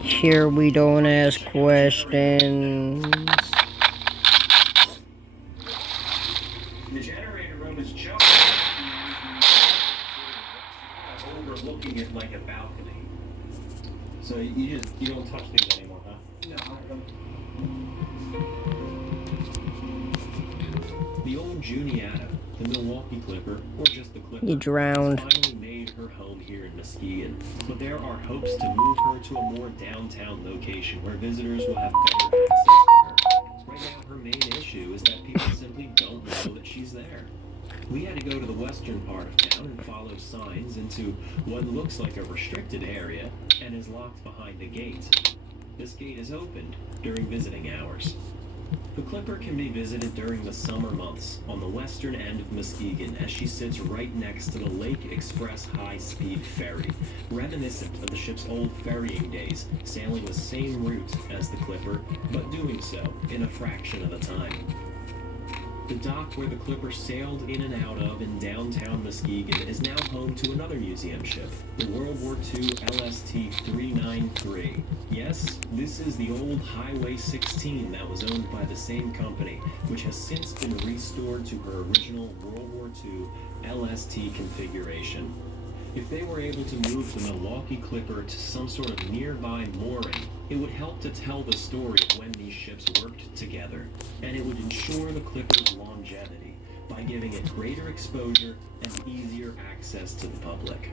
Here we don't ask questions. The generator room is just overlooking it like a balcony. So you don't touch things anymore, huh? No, I don't. The old Juniata, the Milwaukee Clipper, or just the Clipper, You drowned. has finally made her home here in Muskegon. But there are hopes to move her to a more downtown location where visitors will have better access to her. Right now, her main issue is that people simply don't know that she's there. We had to go to the western part of town and follow signs into what looks like a restricted area and is locked behind a gate. This gate is opened during visiting hours. The Clipper can be visited during the summer months on the western end of Muskegon as she sits right next to the Lake Express high-speed ferry, reminiscent of the ship's old ferrying days, sailing the same route as the Clipper, but doing so in a fraction of the time. The dock where the Clipper sailed in and out of in downtown Muskegon is now home to another museum ship, the World War II LST-393. Yes, this is the old Highway 16 that was owned by the same company, which has since been restored to her original World War II LST configuration. If they were able to move the Milwaukee Clipper to some sort of nearby mooring, it would help to tell the story of when these ships worked together, and it would ensure the Clipper's longevity by giving it greater exposure and easier access to the public.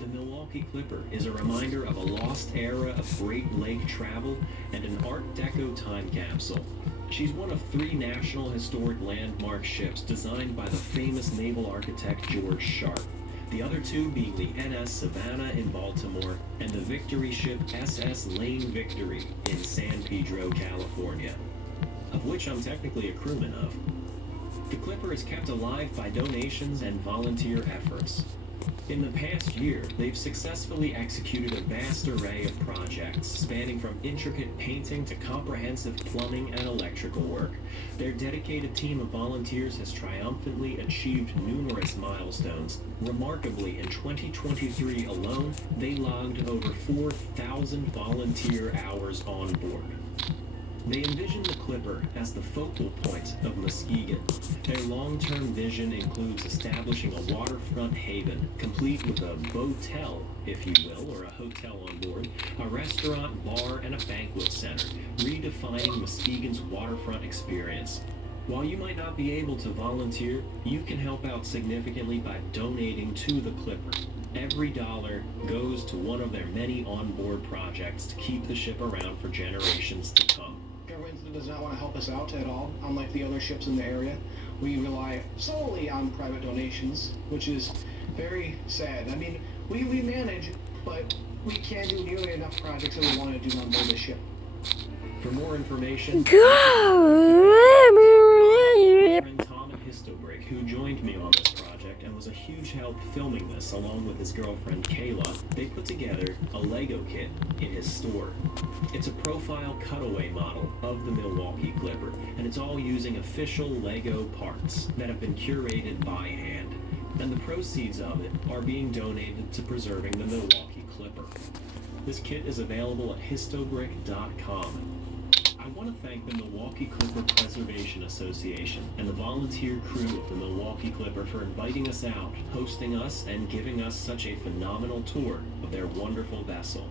The Milwaukee Clipper is a reminder of a lost era of Great Lake travel and an Art Deco time capsule. She's one of 3 National Historic Landmark ships designed by the famous naval architect George Sharp. The other 2 being the NS Savannah in Baltimore and the Victory ship SS Lane Victory in San Pedro, California, of which I'm technically a crewman of. The Clipper is kept alive by donations and volunteer efforts. In the past year, they've successfully executed a vast array of projects, spanning from intricate painting to comprehensive plumbing and electrical work. Their dedicated team of volunteers has triumphantly achieved numerous milestones. Remarkably, in 2023 alone, they logged over 4,000 volunteer hours on board. They envision the Clipper as the focal point of Muskegon. Their long-term vision includes establishing a waterfront haven, complete with a boatel if you will, or a hotel on board, a restaurant, bar, and a banquet center, redefining Muskegon's waterfront experience. While you might not be able to volunteer, you can help out significantly by donating to the Clipper. Every dollar goes to one of their many onboard projects to keep the ship around for generations to come. Government does not want to help us out at all, unlike the other ships in the area. We rely solely on private donations, which is very sad. I mean, we manage, but we can't do nearly enough projects that we want to do on board the ship. For more information, friend Tom Histobrick, who joined me on this project and was a huge help filming this along with his girlfriend Kayla, they put together a Lego kit in his store. It's a profile cutaway model of the Milwaukee Clipper, and it's all using official Lego parts that have been curated by hand. And the proceeds of it are being donated to preserving the Milwaukee Clipper. This kit is available at histobrick.com. I want to thank the Milwaukee Clipper Preservation Association and the volunteer crew of the Milwaukee Clipper for inviting us out, hosting us, and giving us such a phenomenal tour of their wonderful vessel.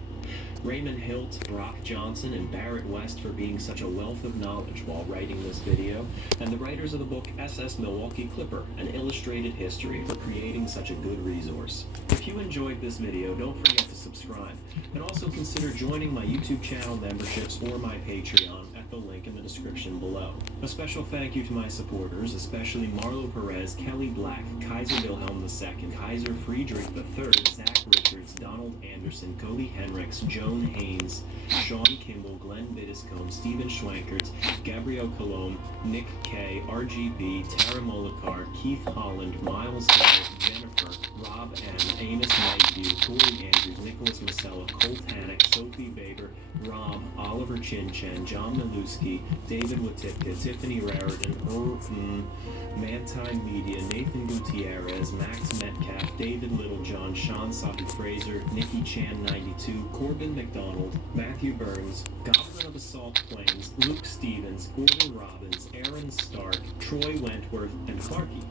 Raymond Hilt, Brock Johnson, and Barrett West for being such a wealth of knowledge while writing this video, and the writers of the book SS Milwaukee Clipper, An Illustrated History, for creating such a good resource. If you enjoyed this video, don't forget to subscribe, and also consider joining my YouTube channel memberships or my Patreon at the link in the description below. A special thank you to my supporters, especially Marlo Perez, Kelly Black, Kaiser Wilhelm II, Kaiser Friedrich III, Zach Richards, Donald Anderson, Cody Henricks, Joan Haynes, Sean Kimball, Glenn Biddiscombe, Stephen Schwankerts, Gabrielle Colomb, Nick K, RGB, Tara Molokar, Keith Holland, Miles Hill, Jennifer, Rob M, Amos Knightview, Corey Andrews, Nicholas Masella, Cole Tannick, Sophie Baber, Rob, Oliver Chinchen, John Maluski, David Watipka, Tiffany Raridan, Mantine Media, Nathan Gutierrez, Max Metcalf, David Littlejohn, Sean Saki Fraser, Nikki Chan 92, Corbin McDonald, Matthew Burns, Goblin of Assault Planes, Luke Stevens, Gordon Robbins, Aaron Stark, Troy Wentworth, and Clarky.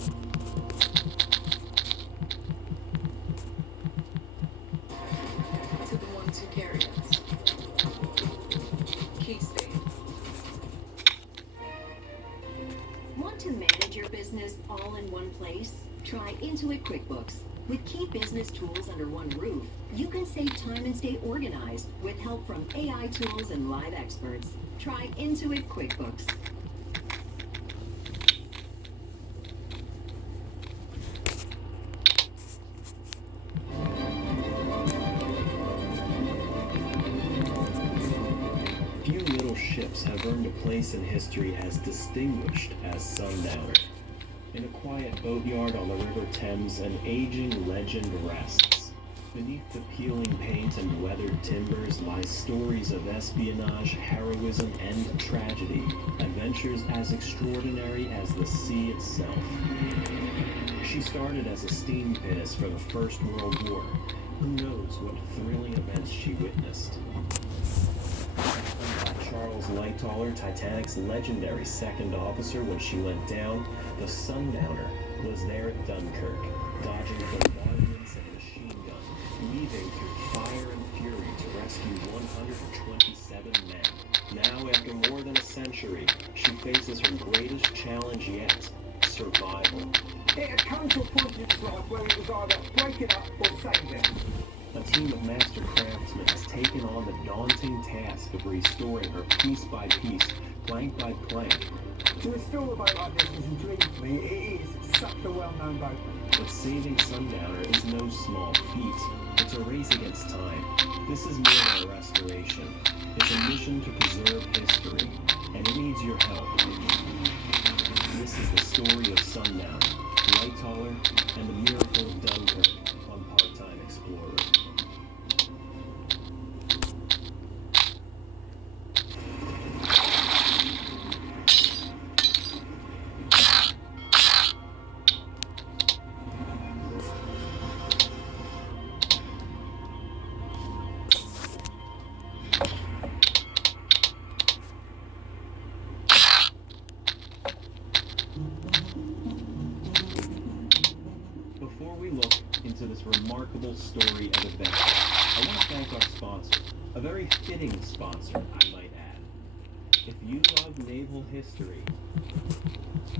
To the ones who carry us. Key state. Want to manage your business all in one place? Try Intuit QuickBooks. With key business tools under one roof, you can save time and stay organized with help from AI tools and live experts. Try Intuit QuickBooks. Few little ships have earned a place in history as distinguished as Sundowner. In a quiet boatyard on the River Thames, an aging legend rests. Beneath the peeling paint and weathered timbers lie stories of espionage, heroism, and tragedy, adventures as extraordinary as the sea itself. She started as a steam pinnace for the First World War. Who knows what thrilling events she witnessed? Charles Lightoller, Titanic's legendary second officer when she went down, the Sundowner was there at Dunkirk, dodging bombardments and machine guns, weaving through fire and fury to rescue 127 men. Now, after more than a century, she faces her greatest challenge yet, survival. It had come to a point in its life where it was either break it up or save it. A team of master craftsmen has taken on the daunting task of restoring her piece by piece, plank by plank. To restore a boat like this has intrigued me. It is such a well-known boat. But saving Sundowner is no small feat. It's a race against time. This is more than a restoration. It's a mission to preserve history, and it needs your help. This is the story of Sundowner, Lightoller, and the miracle of Dunkirk on Part-Time Explorer. Before we look into the this remarkable story and adventure. I want to thank our sponsor, a very fitting sponsor, I might add. If you love naval history,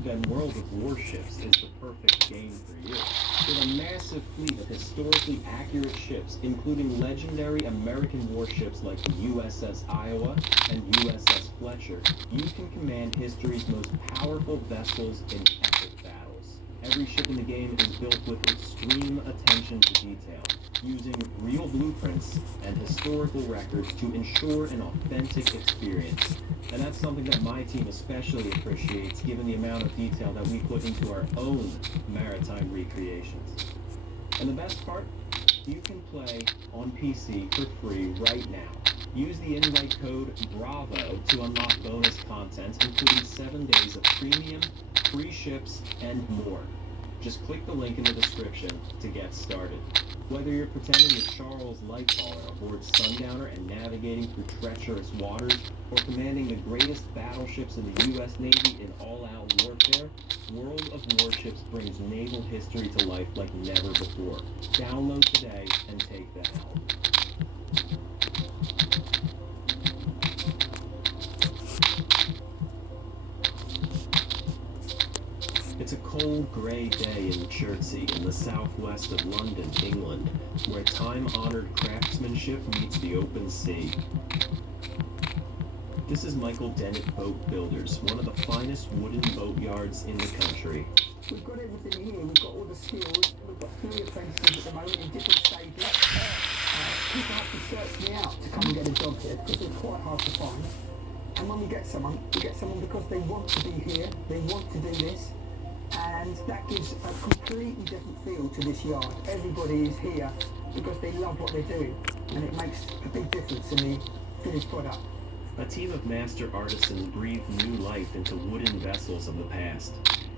then World of Warships is the perfect game for you. With a massive fleet of historically accurate ships, including legendary American warships like the USS Iowa and USS Fletcher, you can command history's most powerful vessels in epic battles. Every ship in the game is built with extreme attention to detail, using real blueprints and historical records to ensure an authentic experience. And that's something that my team especially appreciates, given the amount of detail that we put into our own maritime recreations. And the best part? You can play on PC for free right now. Use the invite code BRAVO to unlock bonus content, including 7 days of premium, free ships, and more. Just click the link in the description to get started. Whether you're pretending you're Charles Lightoller aboard Sundowner and navigating through treacherous waters, or commanding the greatest battleships in the U.S. Navy in all-out warfare, World of Warships brings naval history to life like never before. Download today and take the helm. It's a cold, grey day in Chertsey in the southwest of London, England, where time-honored craftsmanship meets the open sea. This is Michael Dennett Boat Builders, one of the finest wooden boat yards in the country. We've got everything here. We've got all the skills. We've got 3 apprentices at the moment in different stages. People have to search me out to come and get a job here because they're quite hard to find. And when we get someone because they want to be here, they want to do this, and that gives a completely different feel to this yard. Everybody is here because they love what they're doing, and it makes a big difference in the finished product. A team of master artisans breathe new life into wooden vessels of the past.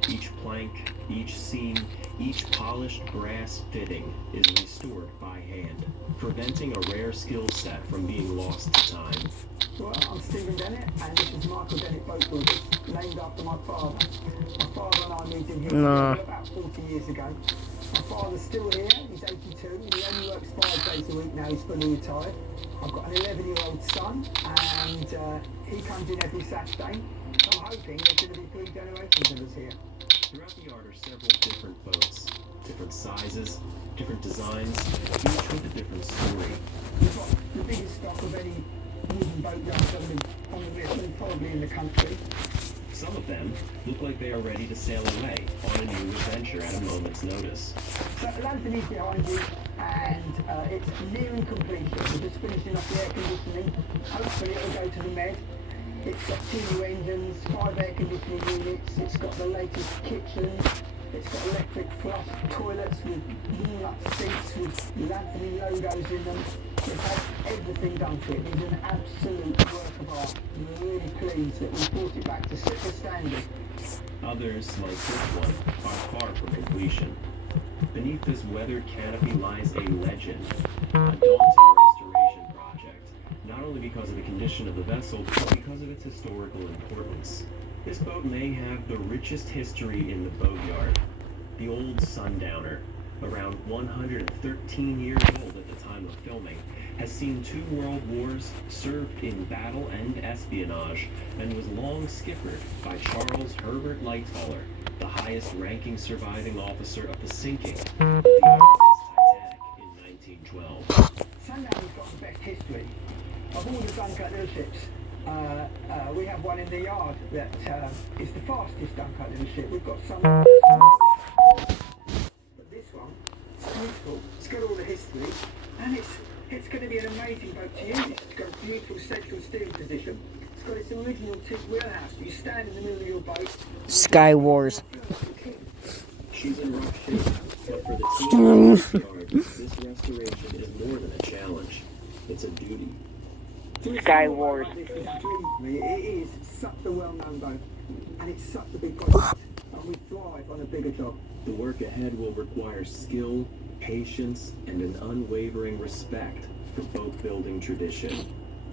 Each plank, each seam, each polished brass fitting is restored by hand, preventing a rare skill set from being lost to time. Well, I'm Stephen Dennett, and this is Michael Dennett Boat Builders, named after my father. My father and I moved in here about 40 years ago. My father's still here, he's 82, and he only works 5 days a week now, he's fully retired. I've got an 11-year-old son, and he comes in every Saturday. So I'm hoping there's going to be 3 generations of us here. Throughout the yard are several different boats, different sizes, different designs, each with a different story. We've got the biggest stock of any wooden boat yards on the list, and probably in the country. Some of them look like they are ready to sail away on a new adventure at a moment's notice. So Lanthony's behind you, and it's nearing completion. We're just finishing off the air conditioning. Hopefully it'll go to the med. It's got 2 new engines, 5 air conditioning units, it's got the latest kitchen, it's got electric flush toilets with walnut seats with Lanthony logos in them. It's had everything done to it. It's an absolute work of art. We're really pleased that we brought it back to super standard. Others, like this one, are far from completion. Beneath this weathered canopy lies a legend, a daunting restoration project, not only because of the condition of the vessel, but because of its historical importance. This boat may have the richest history in the boatyard. The old Sundowner, around 113 years old at the time of filming, has seen 2 world wars, served in battle and espionage, and was long skippered by Charles Herbert Lightoller, the highest-ranking surviving officer of the sinking of the RMS Titanic in 1912. Sundowner's got the best history. Of all the Dunkirk little ships, we have one in the yard that is the fastest Dunkirk little ship. We've got some, but this one, it's beautiful. It's got all the history, and it's going to be an amazing boat to use. It's got a beautiful central steering position. It's got its original tip wheelhouse. You stand in the middle of your boat. Sky Wars. She's in rough shape, but for the team of the yard, this restoration is more than a challenge. It's a duty. Sky Wars. This is a dream for me. It is such a well-known boat, and it's such a big project, and we thrive on a bigger job. The work ahead will require skill, patience, and an unwavering respect for boat building tradition.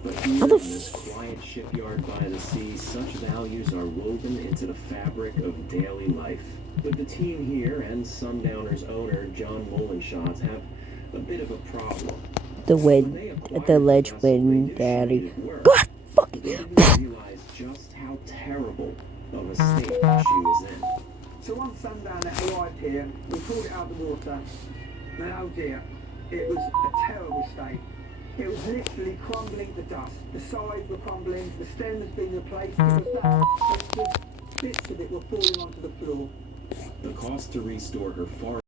But here in this quiet quiet shipyard by the sea, such values are woven into the fabric of daily life. But the team here and Sundowners owner John Mullenschatz have a bit of a problem. The ledge wind daddy. God fucking. They didn't realize just how terrible of a state she was in. So one sundown that arrived here, we pulled it out of the water, and oh dear, it was a terrible state. It was literally crumbling to dust. The sides were crumbling, the stem has been replaced because the bits of it were falling onto the floor. The cost to restore her far